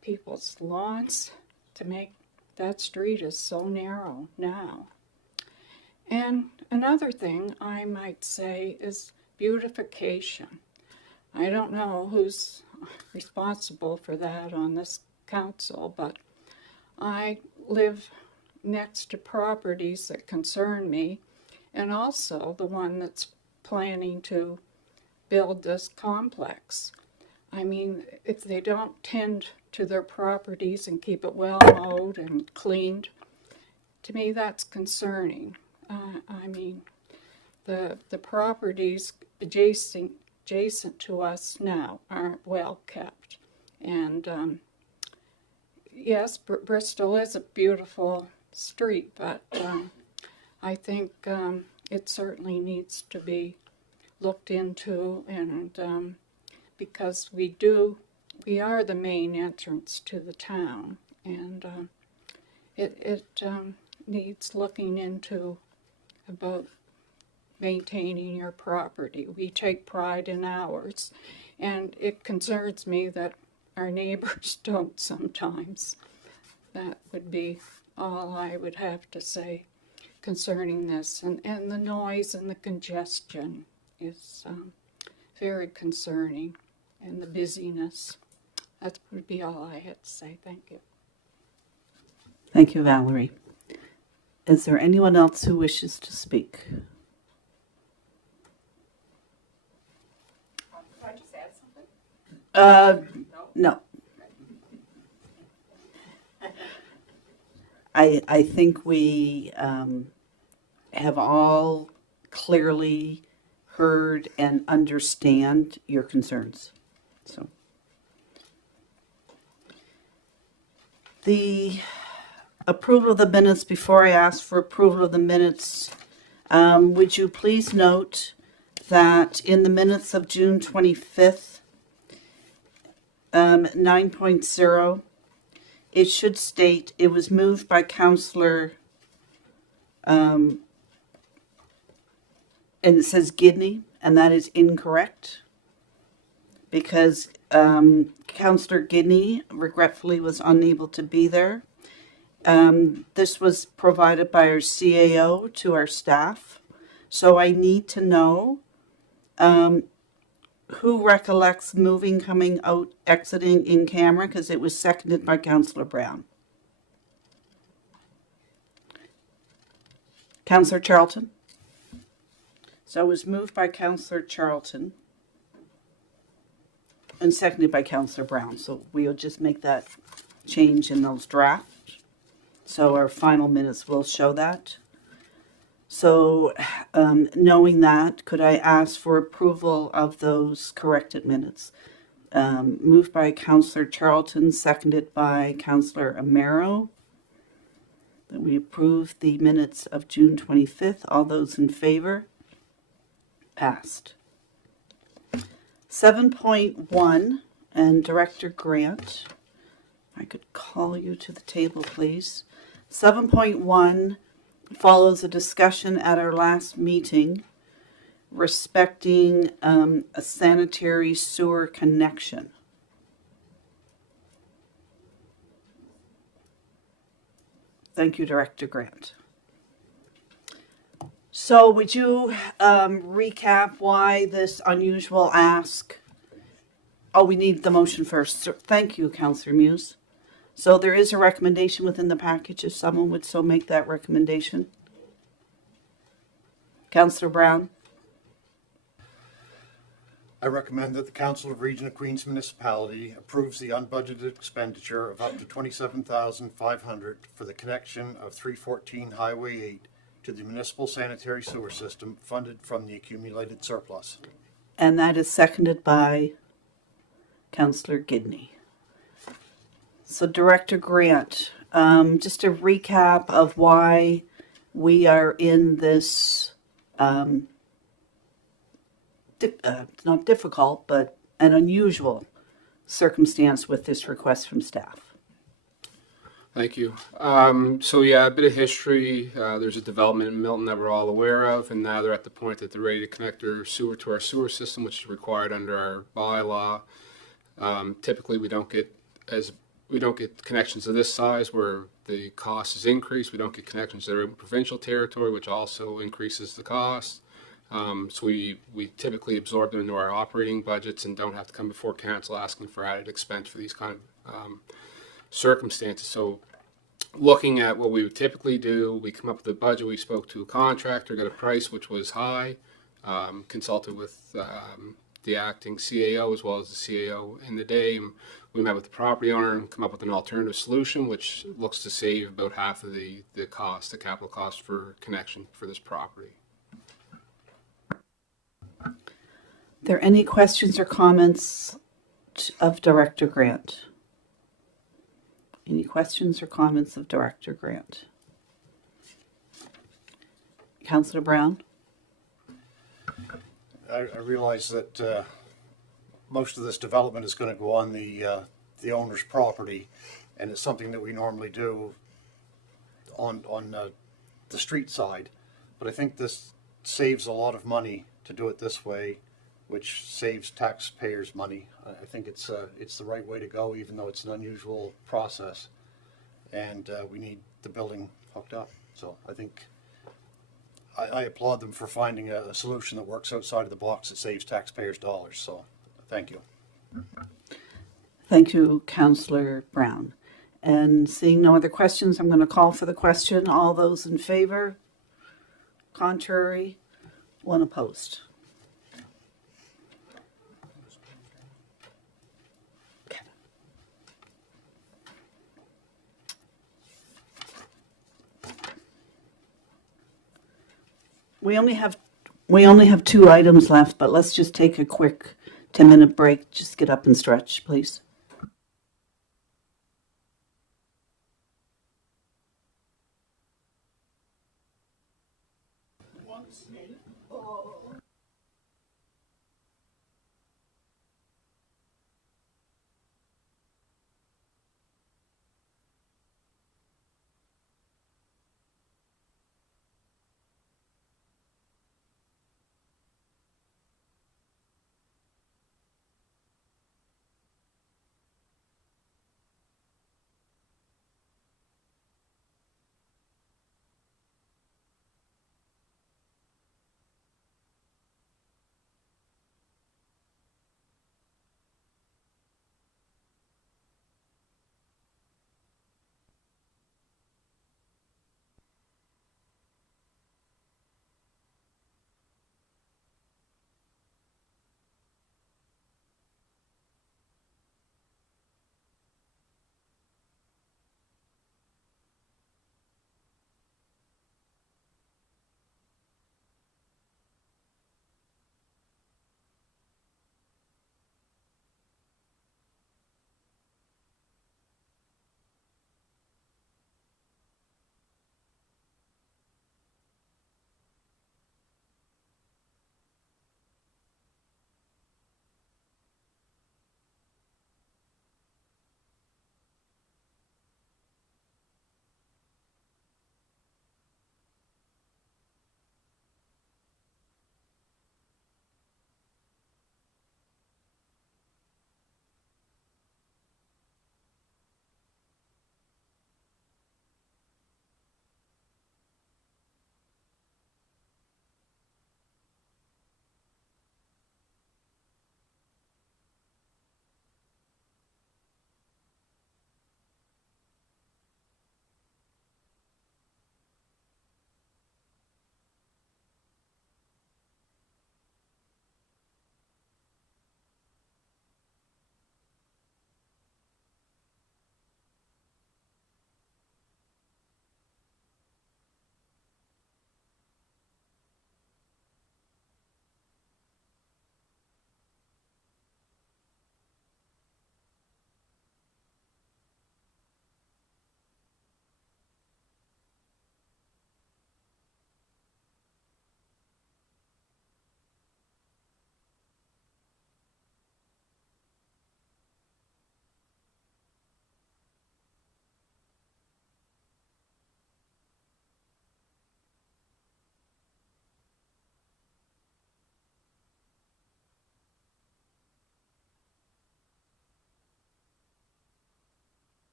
people's lawns to make that street is so narrow now. And another thing I might say is beautification. I don't know who's responsible for that on this council, but I live next to properties that concern me, and also the one that's planning to build this complex. I mean, if they don't tend to their properties and keep it well mowed and cleaned, to me that's concerning. I mean, the properties adjacent to us now aren't well kept. And yes, Bristol is a beautiful street, but I think it certainly needs to be looked into, and because we are the main entrance to the town, and it needs looking into about maintaining your property. We take pride in ours, and it concerns me that our neighbors don't sometimes. That would be all I would have to say concerning this. And the noise and the congestion is very concerning, and the busyness. That would be all I had to say. Thank you. Thank you, Valerie. Is there anyone else who wishes to speak? No. I think we have all clearly heard and understand your concerns. So the approval of the minutes, before I ask for approval of the minutes, would you please note that in the minutes of June 25th, 9.0, it should state it was moved by Councillor, and it says Gidney, and that is incorrect because Councillor Gidney regretfully was unable to be there. This was provided by our CAO to our staff, so I need to know who recollects moving, coming out, exiting in camera, because it was seconded by Councillor Brown. Councillor Charlton? So it was moved by Councillor Charlton and seconded by Councillor Brown. So we'll just make that change in those drafts. So our final minutes will show that. So knowing that, could I ask for approval of those corrected minutes? Moved by Councillor Charlton, seconded by Councillor Amaro. That we approve the minutes of June 25th. All those in favor? Passed. 7.1, and Director Grant, if I could call you to the table, please. 7.1 follows a discussion at our last meeting respecting a sanitary sewer connection. Thank you, Director Grant. So would you recap why this unusual ask? Oh, we need the motion first. So, thank you, Councillor Muse. So there is a recommendation within the package if someone would so make that recommendation. Councillor Brown. I recommend that the Council of Region of Queens Municipality approves the unbudgeted expenditure of up to $27,500 for the connection of 314 Highway 8 to the municipal sanitary sewer system funded from the accumulated surplus. And that is seconded by Councillor Gidney. So Director Grant, just a recap of why we are in this, not difficult, but an unusual circumstance with this request from staff. Thank you. So yeah, a bit of history. There's a development in Milton that we're all aware of, and now they're at the point that they're ready to connect their sewer to our sewer system, which is required under our bylaw. Typically, we don't get connections of this size where the cost is increased. We don't get connections that are in provincial territory, which also increases the cost. So we typically absorb them into our operating budgets and don't have to come before council asking for added expense for these kind of circumstances. So looking at what we would typically do, we come up with a budget. We spoke to a contractor, got a price which was high, consulted with the acting CAO as well as the CAO in the day. We met with the property owner and come up with an alternative solution which looks to save about half of the cost, the capital cost for connection for this property. Are there any questions or comments of Director Grant? Any questions or comments of Director Grant? Councillor Brown? I realize that most of this development is going to go on the owner's property, and it's something that we normally do on the street side. But I think this saves a lot of money to do it this way, which saves taxpayers money. I think it's the right way to go, even though it's an unusual process, and we need the building hooked up. So I think I applaud them for finding a solution that works outside of the box that saves taxpayers dollars. So thank you. Thank you, Councillor Brown. And seeing no other questions, I'm going to call for the question. All those in favor? Contrary? One opposed. We only have two items left, but let's just take a quick 10-minute break. Just get up and stretch, please.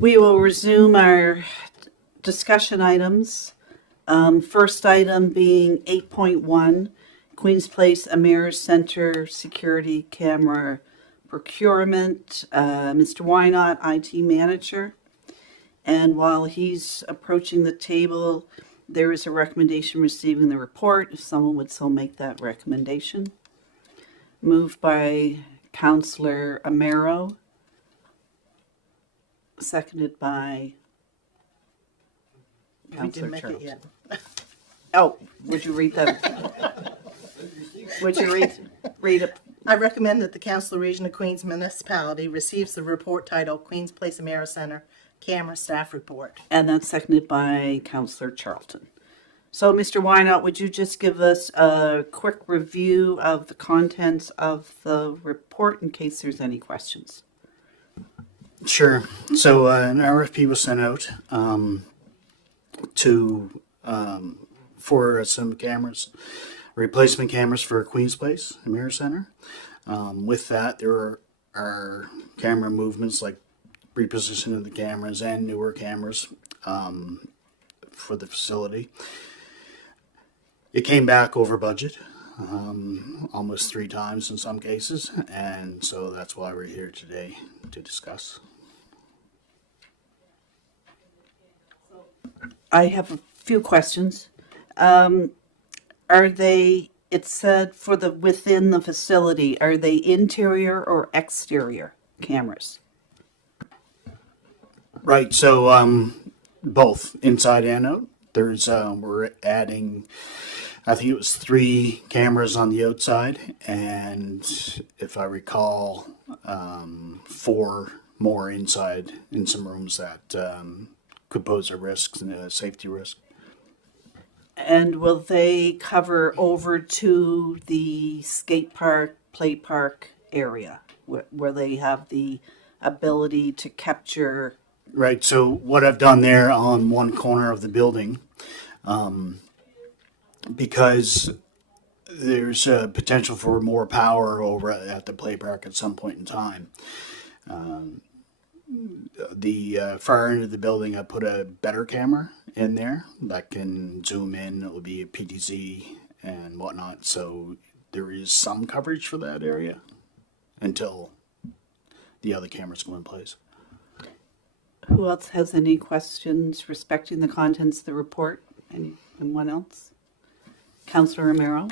We will resume our discussion items. First item being 8.1, Queens Place Amir Center Security Camera Procurement. Mr. Wynot, IT Manager. And while he's approaching the table, there is a recommendation receiving the report. If someone would so make that recommendation. Moved by Councillor Amaro. Seconded by We Councillor didn't make Charles. it yet. Oh, would you read that? Would you read it? I recommend that the Council Region of Queens Municipality receives the report titled Queens Place Amira Center Camera Staff Report. And that's seconded by Councillor Charlton. So, Mr. Wynot, would you just give us a quick review of the contents of the report in case there's any questions? Sure. So an RFP was sent out for some cameras, replacement cameras for Queens Place, Amira Center. With that, there are camera movements like repositioning of the cameras and newer cameras for the facility. It came back over budget, almost 3 times in some cases, and so that's why we're here today to discuss. I have a few questions. Are they, it said for the within the facility, are they interior or exterior cameras? Right, so both inside and out. There's we're adding, I think it was 3 cameras on the outside, and if I recall, 4 more inside in some rooms that could pose a risk, a safety risk. And will they cover over to the skate park, play park area where they have the ability to capture? Right, so what I've done there on one corner of the building, because there's a potential for more power over at the play park at some point in time. The far end of the building, I put a better camera in there that can zoom in. It will be a PTZ and whatnot. So there is some coverage for that area until the other cameras go in place. Who else has any questions respecting the contents of the report? Anyone else? Councillor Romero?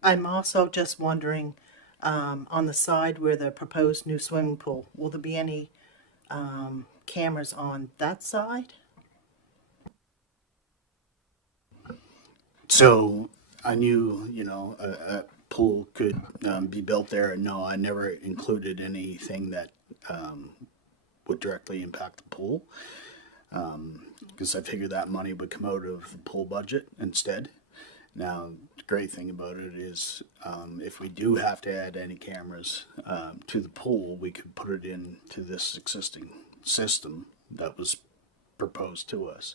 I'm also just wondering, on the side where the proposed new swimming pool, will there be any cameras on that side? So I knew, a pool could be built there. No, I never included anything that would directly impact the pool, because I figured that money would come out of the pool budget instead. Now, the great thing about it is if we do have to add any cameras to the pool, we could put it into this existing system that was proposed to us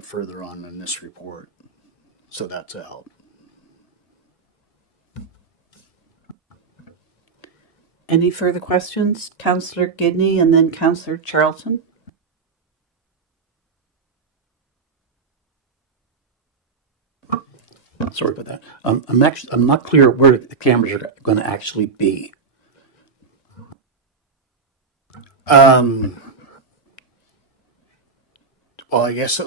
further on in this report. So that's a help. Any further questions? Councillor Gidney and then Councillor Charlton. Sorry about that. I'm not clear where the cameras are going to actually be. Well, I guess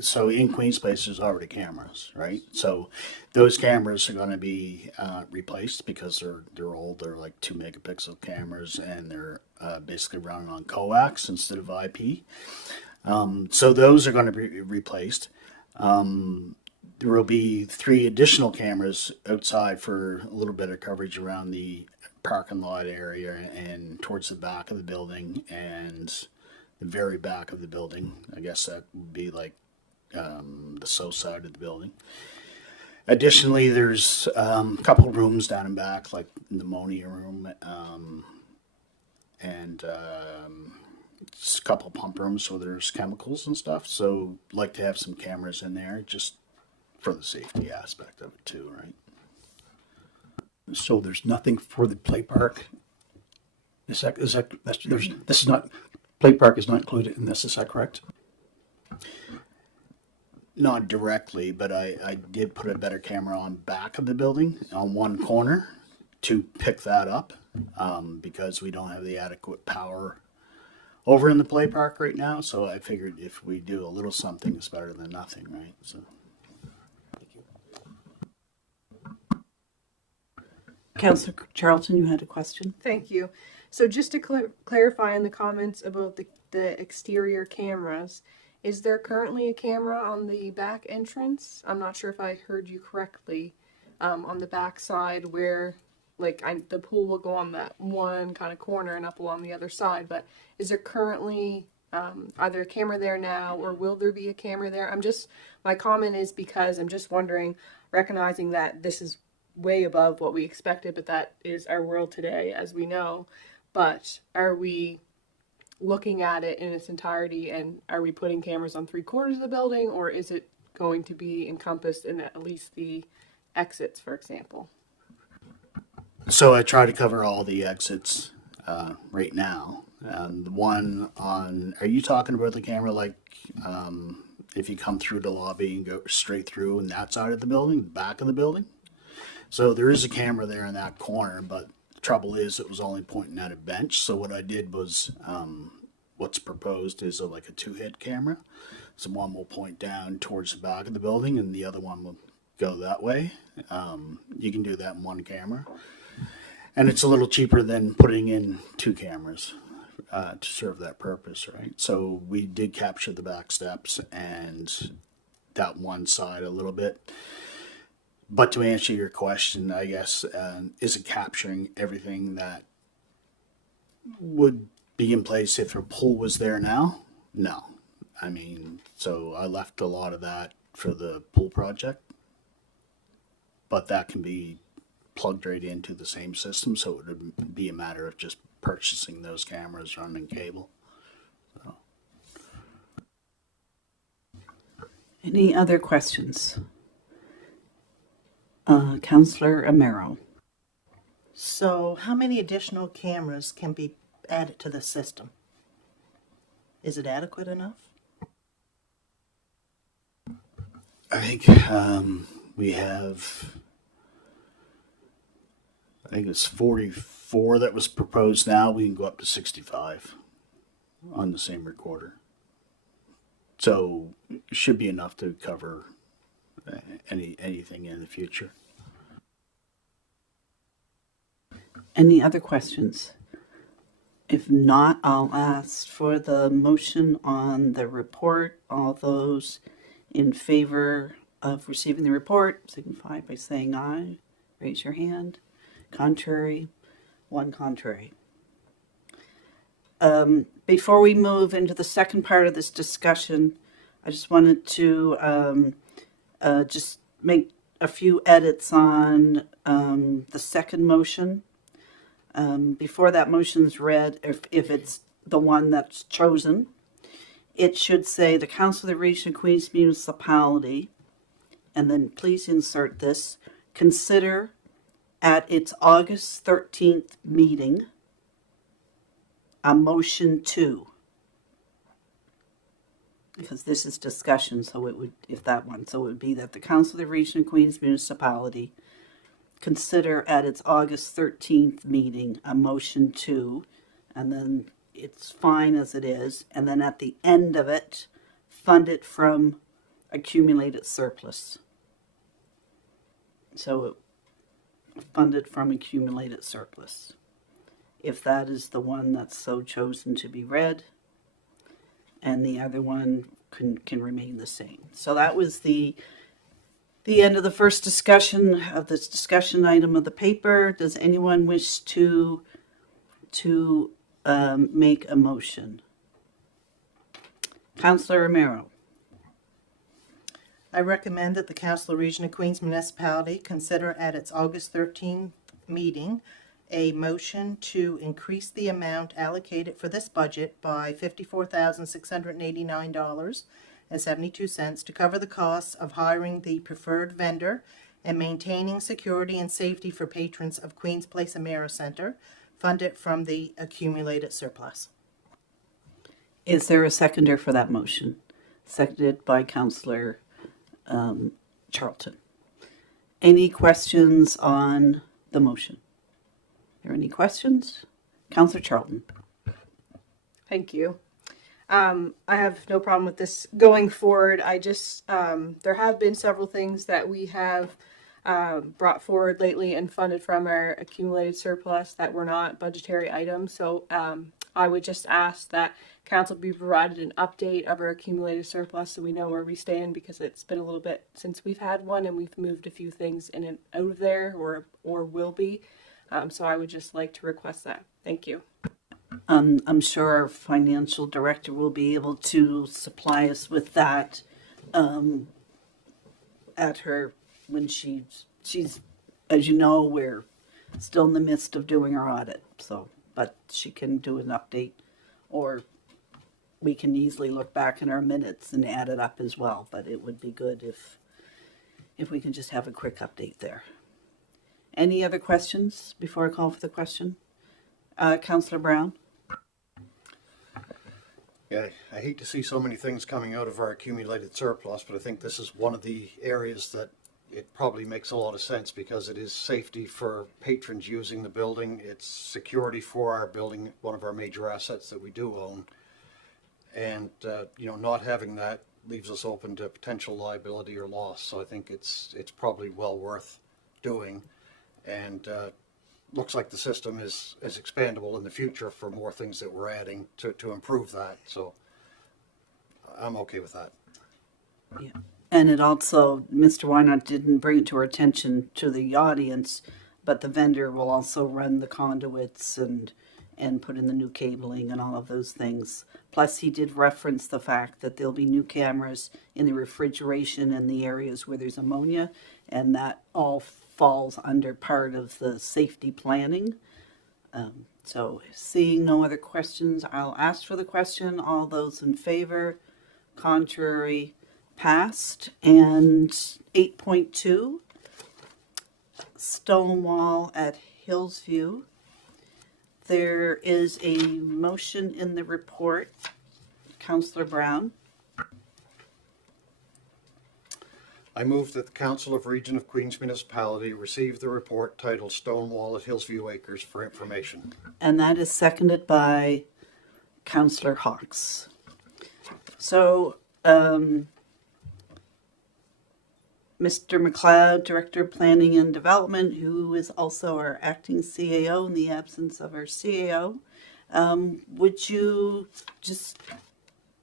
so. In Queens Place, there's already cameras, right? So those cameras are going to be replaced because they're old. They're like 2 megapixel cameras, and they're basically running on coax instead of IP. So those are going to be replaced. There will be 3 additional cameras outside for a little bit of coverage around the parking lot area and towards the back of the building and the very back of the building. I guess that would be like the south side of the building. Additionally, there's a couple rooms down in back, like the pneumonia room, and just a couple pump rooms, so there's chemicals and stuff. So like to have some cameras in there just for the safety aspect of it too, right? So there's nothing for the play park. This is not, play park is not included in this, is that correct? Not directly, but I did put a better camera on back of the building on one corner to pick that up, because we don't have the adequate power over in the play park right now. So I figured if we do a little something, it's better than nothing, right? So. Councillor Charlton, you had a question? Thank you. So just to clarify in the comments about the exterior cameras, is there currently a camera on the back entrance? I'm not sure if I heard you correctly. On the back side where the pool will go on that one kind of corner and up along the other side, but is there currently either a camera there now or will there be a camera there? My comment is because I'm just wondering, recognizing that this is way above what we expected, but that is our world today, as we know. But are we looking at it in its entirety, and are we putting cameras on 3/4 of the building, or is it going to be encompassed in at least the exits, for example? So I try to cover all the exits right now. And the one on, are you talking about the camera if you come through the lobby and go straight through in that side of the building, the back of the building? So there is a camera there in that corner, but the trouble is it was only pointing at a bench. So what I did was, what's proposed is like a 2-head camera. So one will point down towards the back of the building and the other one will go that way. You can do that in one camera. And it's a little cheaper than putting in 2 cameras to serve that purpose, right? So we did capture the back steps and that one side a little bit. But to answer your question, I guess, is it capturing everything that would be in place if a pool was there now? No. I mean, so I left a lot of that for the pool project. But that can be plugged right into the same system, so it would be a matter of just purchasing those cameras, running cable. So. Any other questions? Councillor Amaro. So how many additional cameras can be added to the system? Is it adequate enough? I think we have, I think it's 44 that was proposed now. We can go up to 65 on the same recorder. So it should be enough to cover anything in the future. Any other questions? If not, I'll ask for the motion on the report. All those in favor of receiving the report signify by saying aye. Raise your hand. Contrary? One contrary. Before we move into the second part of this discussion, I just wanted to just make a few edits on the second motion. Before that motion's read, if it's the one that's chosen, it should say the Council of the Region of Queens Municipality, and then please insert this, consider at its August 13th meeting a motion to, because this is discussion, so it would, if that one, so it would be that the Council of the Region of Queens Municipality consider at its August 13th meeting a motion to, and then it's fine as it is, and then at the end of it, fund it from accumulated surplus. So fund it from accumulated surplus. If that is the one that's so chosen to be read, and the other one can remain the same. So that was the end of the first discussion of this discussion item of the paper. Does anyone wish to make a motion? Councillor Romero. I recommend that the Council of the Region of Queens Municipality consider at its August 13th meeting a motion to increase the amount allocated for this budget by $54,689 $1,000.72 to cover the costs of hiring the preferred vendor and maintaining security and safety for patrons of Queen's Place AmeriCentre, funded from the accumulated surplus. Is there a seconder for that motion? Seconded by Councillor Charlton. Any questions on the motion? Are there any questions? Councillor Charlton. Thank you. I have no problem with this going forward. I just, there have been several things that we have brought forward lately and funded from our accumulated surplus that were not budgetary items. So I would just ask that council be provided an update of our accumulated surplus so we know where we stand, because it's been a little bit since we've had one and we've moved a few things in and out of there, or will be. So I would just like to request that. Thank you. I'm sure our financial director will be able to supply us with that at her when she's, as you know, we're still in the midst of doing our audit. So, but she can do an update, or we can easily look back in our minutes and add it up as well. But it would be good if we can just have a quick update there. Any other questions before I call for the question? Councillor Brown? Yeah, I hate to see so many things coming out of our accumulated surplus, but I think this is one of the areas that it probably makes a lot of sense, because it is safety for patrons using the building. It's security for our building, one of our major assets that we do own. And, not having that leaves us open to potential liability or loss. So I think it's probably well worth doing. And looks like the system is expandable in the future for more things that we're adding to improve that. So I'm okay with that. Yeah. And it also, Mr. Wynot didn't bring it to our attention to the audience, but the vendor will also run the conduits and put in the new cabling and all of those things. Plus, he did reference the fact that there'll be new cameras in the refrigeration and the areas where there's ammonia, and that all falls under part of the safety planning. So seeing no other questions, I'll ask for the question. All those in favor? Contrary? Passed. And 8.2, stone wall at Hillsview. There is a motion in the report. Councillor Brown. I move that the Council of Region of Queens Municipality receive the report titled Stonewall at Hillsview Acres for information. And that is seconded by Councillor Hawks. So, Mr. McLeod, Director of Planning and Development, who is also our acting CAO in the absence of our CAO, would you just,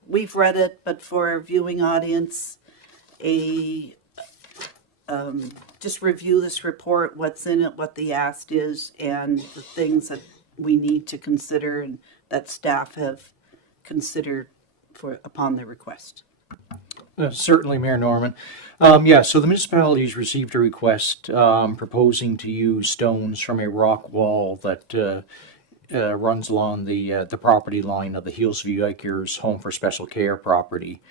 we've read it, but for our viewing audience, just review this report, what's in it, what the ask is, and the things that we need to consider and that staff have considered upon the request. Certainly, Mayor Norman. So the municipality's received a request proposing to use stones from a rock wall that runs along the property line of the Hillsview Acres Home for Special Care property.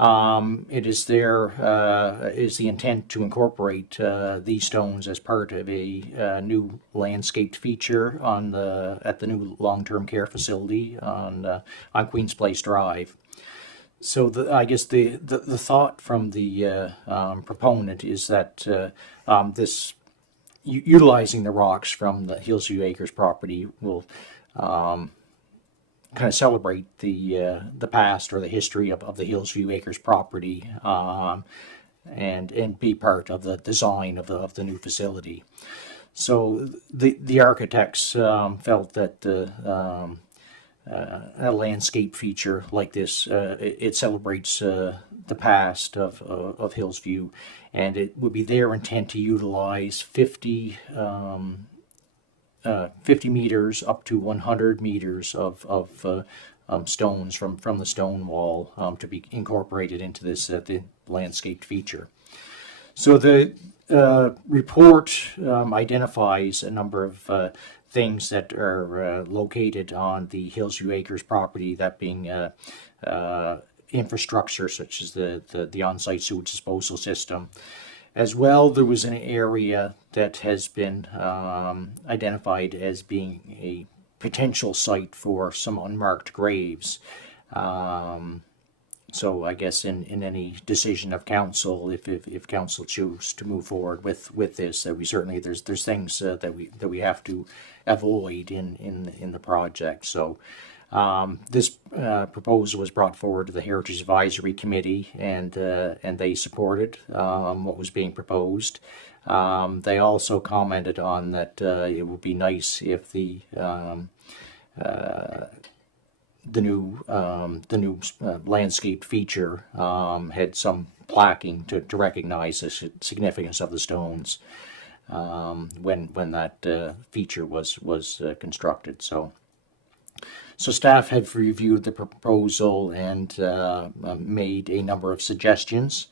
It is the intent to incorporate these stones as part of a new landscaped feature at the new long-term care facility on Queens Place Drive. So I guess the thought from the proponent is that this utilizing the rocks from the Hillsview Acres property will kind of celebrate the past or the history of the Hillsview Acres property and be part of the design of the new facility. So the architects felt that a landscape feature like this, it celebrates the past of Hillsview, and it would be their intent to utilize 50 meters up to 100 meters of stones from the stone wall to be incorporated into this the landscaped feature. So the report identifies a number of things that are located on the Hillsview Acres property, that being infrastructure such as the on-site sewage disposal system. As well, there was an area that has been identified as being a potential site for some unmarked graves. So I guess in any decision of council, if council choose to move forward with this, that we certainly there's things that we have to avoid in the project. So this proposal was brought forward to the Heritage Advisory Committee, and they supported what was being proposed. They also commented on that it would be nice if the new landscape feature had some plaquing to recognize the significance of the stones when that feature was constructed. So staff have reviewed the proposal and made a number of suggestions.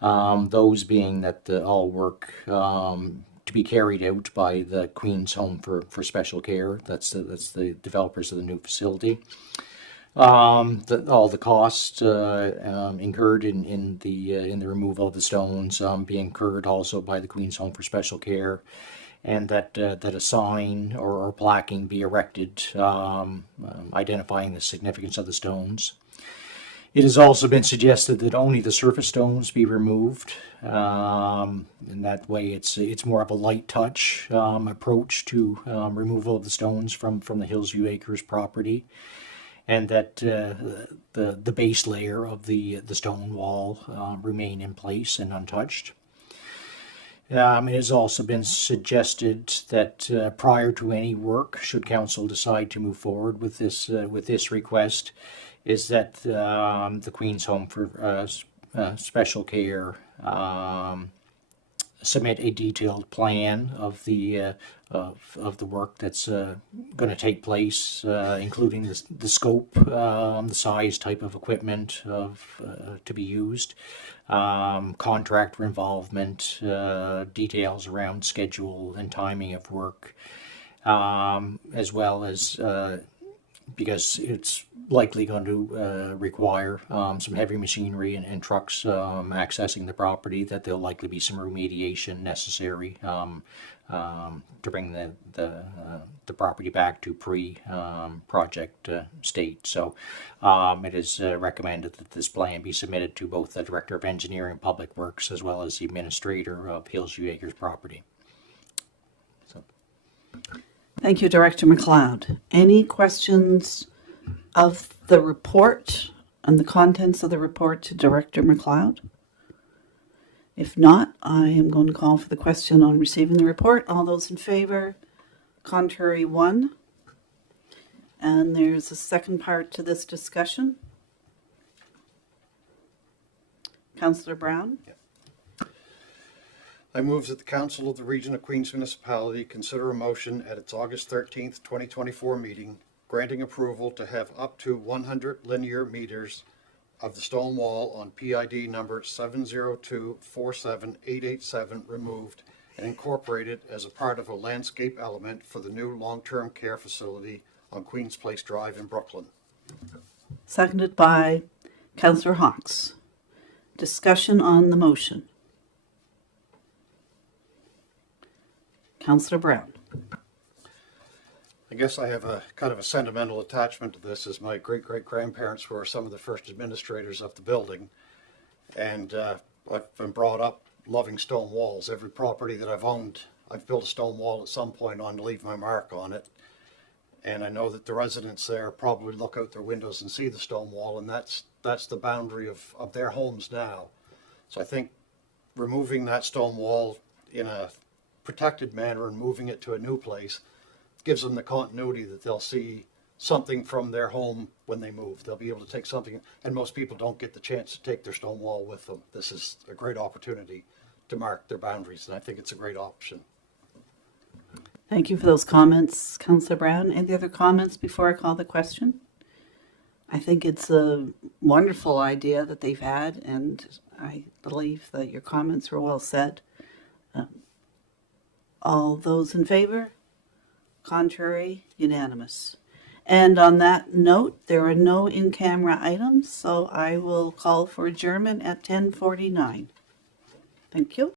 Those being that all work to be carried out by the Queen's Home for Special Care. That's the developers of the new facility. All the costs incurred in the removal of the stones be incurred also by the Queen's Home for Special Care, and that a sign or plaquing be erected identifying the significance of the stones. It has also been suggested that only the surface stones be removed. In that way, it's more of a light touch approach to removal of the stones from the Hillsview Acres property, and that the base layer of the stone wall remain in place and untouched. It has also been suggested that prior to any work, should council decide to move forward with this request, is that the Queen's Home for Special Care submit a detailed plan of the work that's going to take place, including the scope, the size, type of equipment to be used, contractor involvement, details around schedule and timing of work, as well as because it's likely going to require some heavy machinery and trucks accessing the property, that there'll likely be some remediation necessary to bring the property back to pre-project state. So it is recommended that this plan be submitted to both the Director of Engineering and Public Works as well as the Administrator of Hillsview Acres property. Thank you, Director McLeod. Any questions of the report and the contents of the report to Director McLeod? If not, I am going to call for the question on receiving the report. All those in favor? Contrary, 1. And there's a second part to this discussion. Councillor Brown? I move that the Council of the Region of Queens Municipality consider a motion at its August 13th, 2024 meeting granting approval to have up to 100 linear meters of the stone wall on PID number 702-47887 removed and incorporated as a part of a landscape element for the new long-term care facility on Queens Place Drive in Brooklyn. Seconded by Councillor Hawks. Discussion on the motion. Councillor Brown. I guess I have a kind of a sentimental attachment to this, as my great-great-grandparents were some of the first administrators of the building. And I've been brought up loving stone walls. Every property that I've owned, I've built a stone wall at some point on to leave my mark on it. And I know that the residents there probably look out their windows and see the stone wall, and that's the boundary of their homes now. So I think removing that stone wall in a protected manner and moving it to a new place gives them the continuity that they'll see something from their home when they move. They'll be able to take something, and most people don't get the chance to take their stone wall with them. This is a great opportunity to mark their boundaries, and I think it's a great option. Thank you for those comments, Councillor Brown. Any other comments before I call the question? I think it's a wonderful idea that they've had, and I believe that your comments were well said. All those in favor? Contrary? Unanimous. And on that note, there are no in-camera items, so I will call for adjournment at 10:49. Thank you.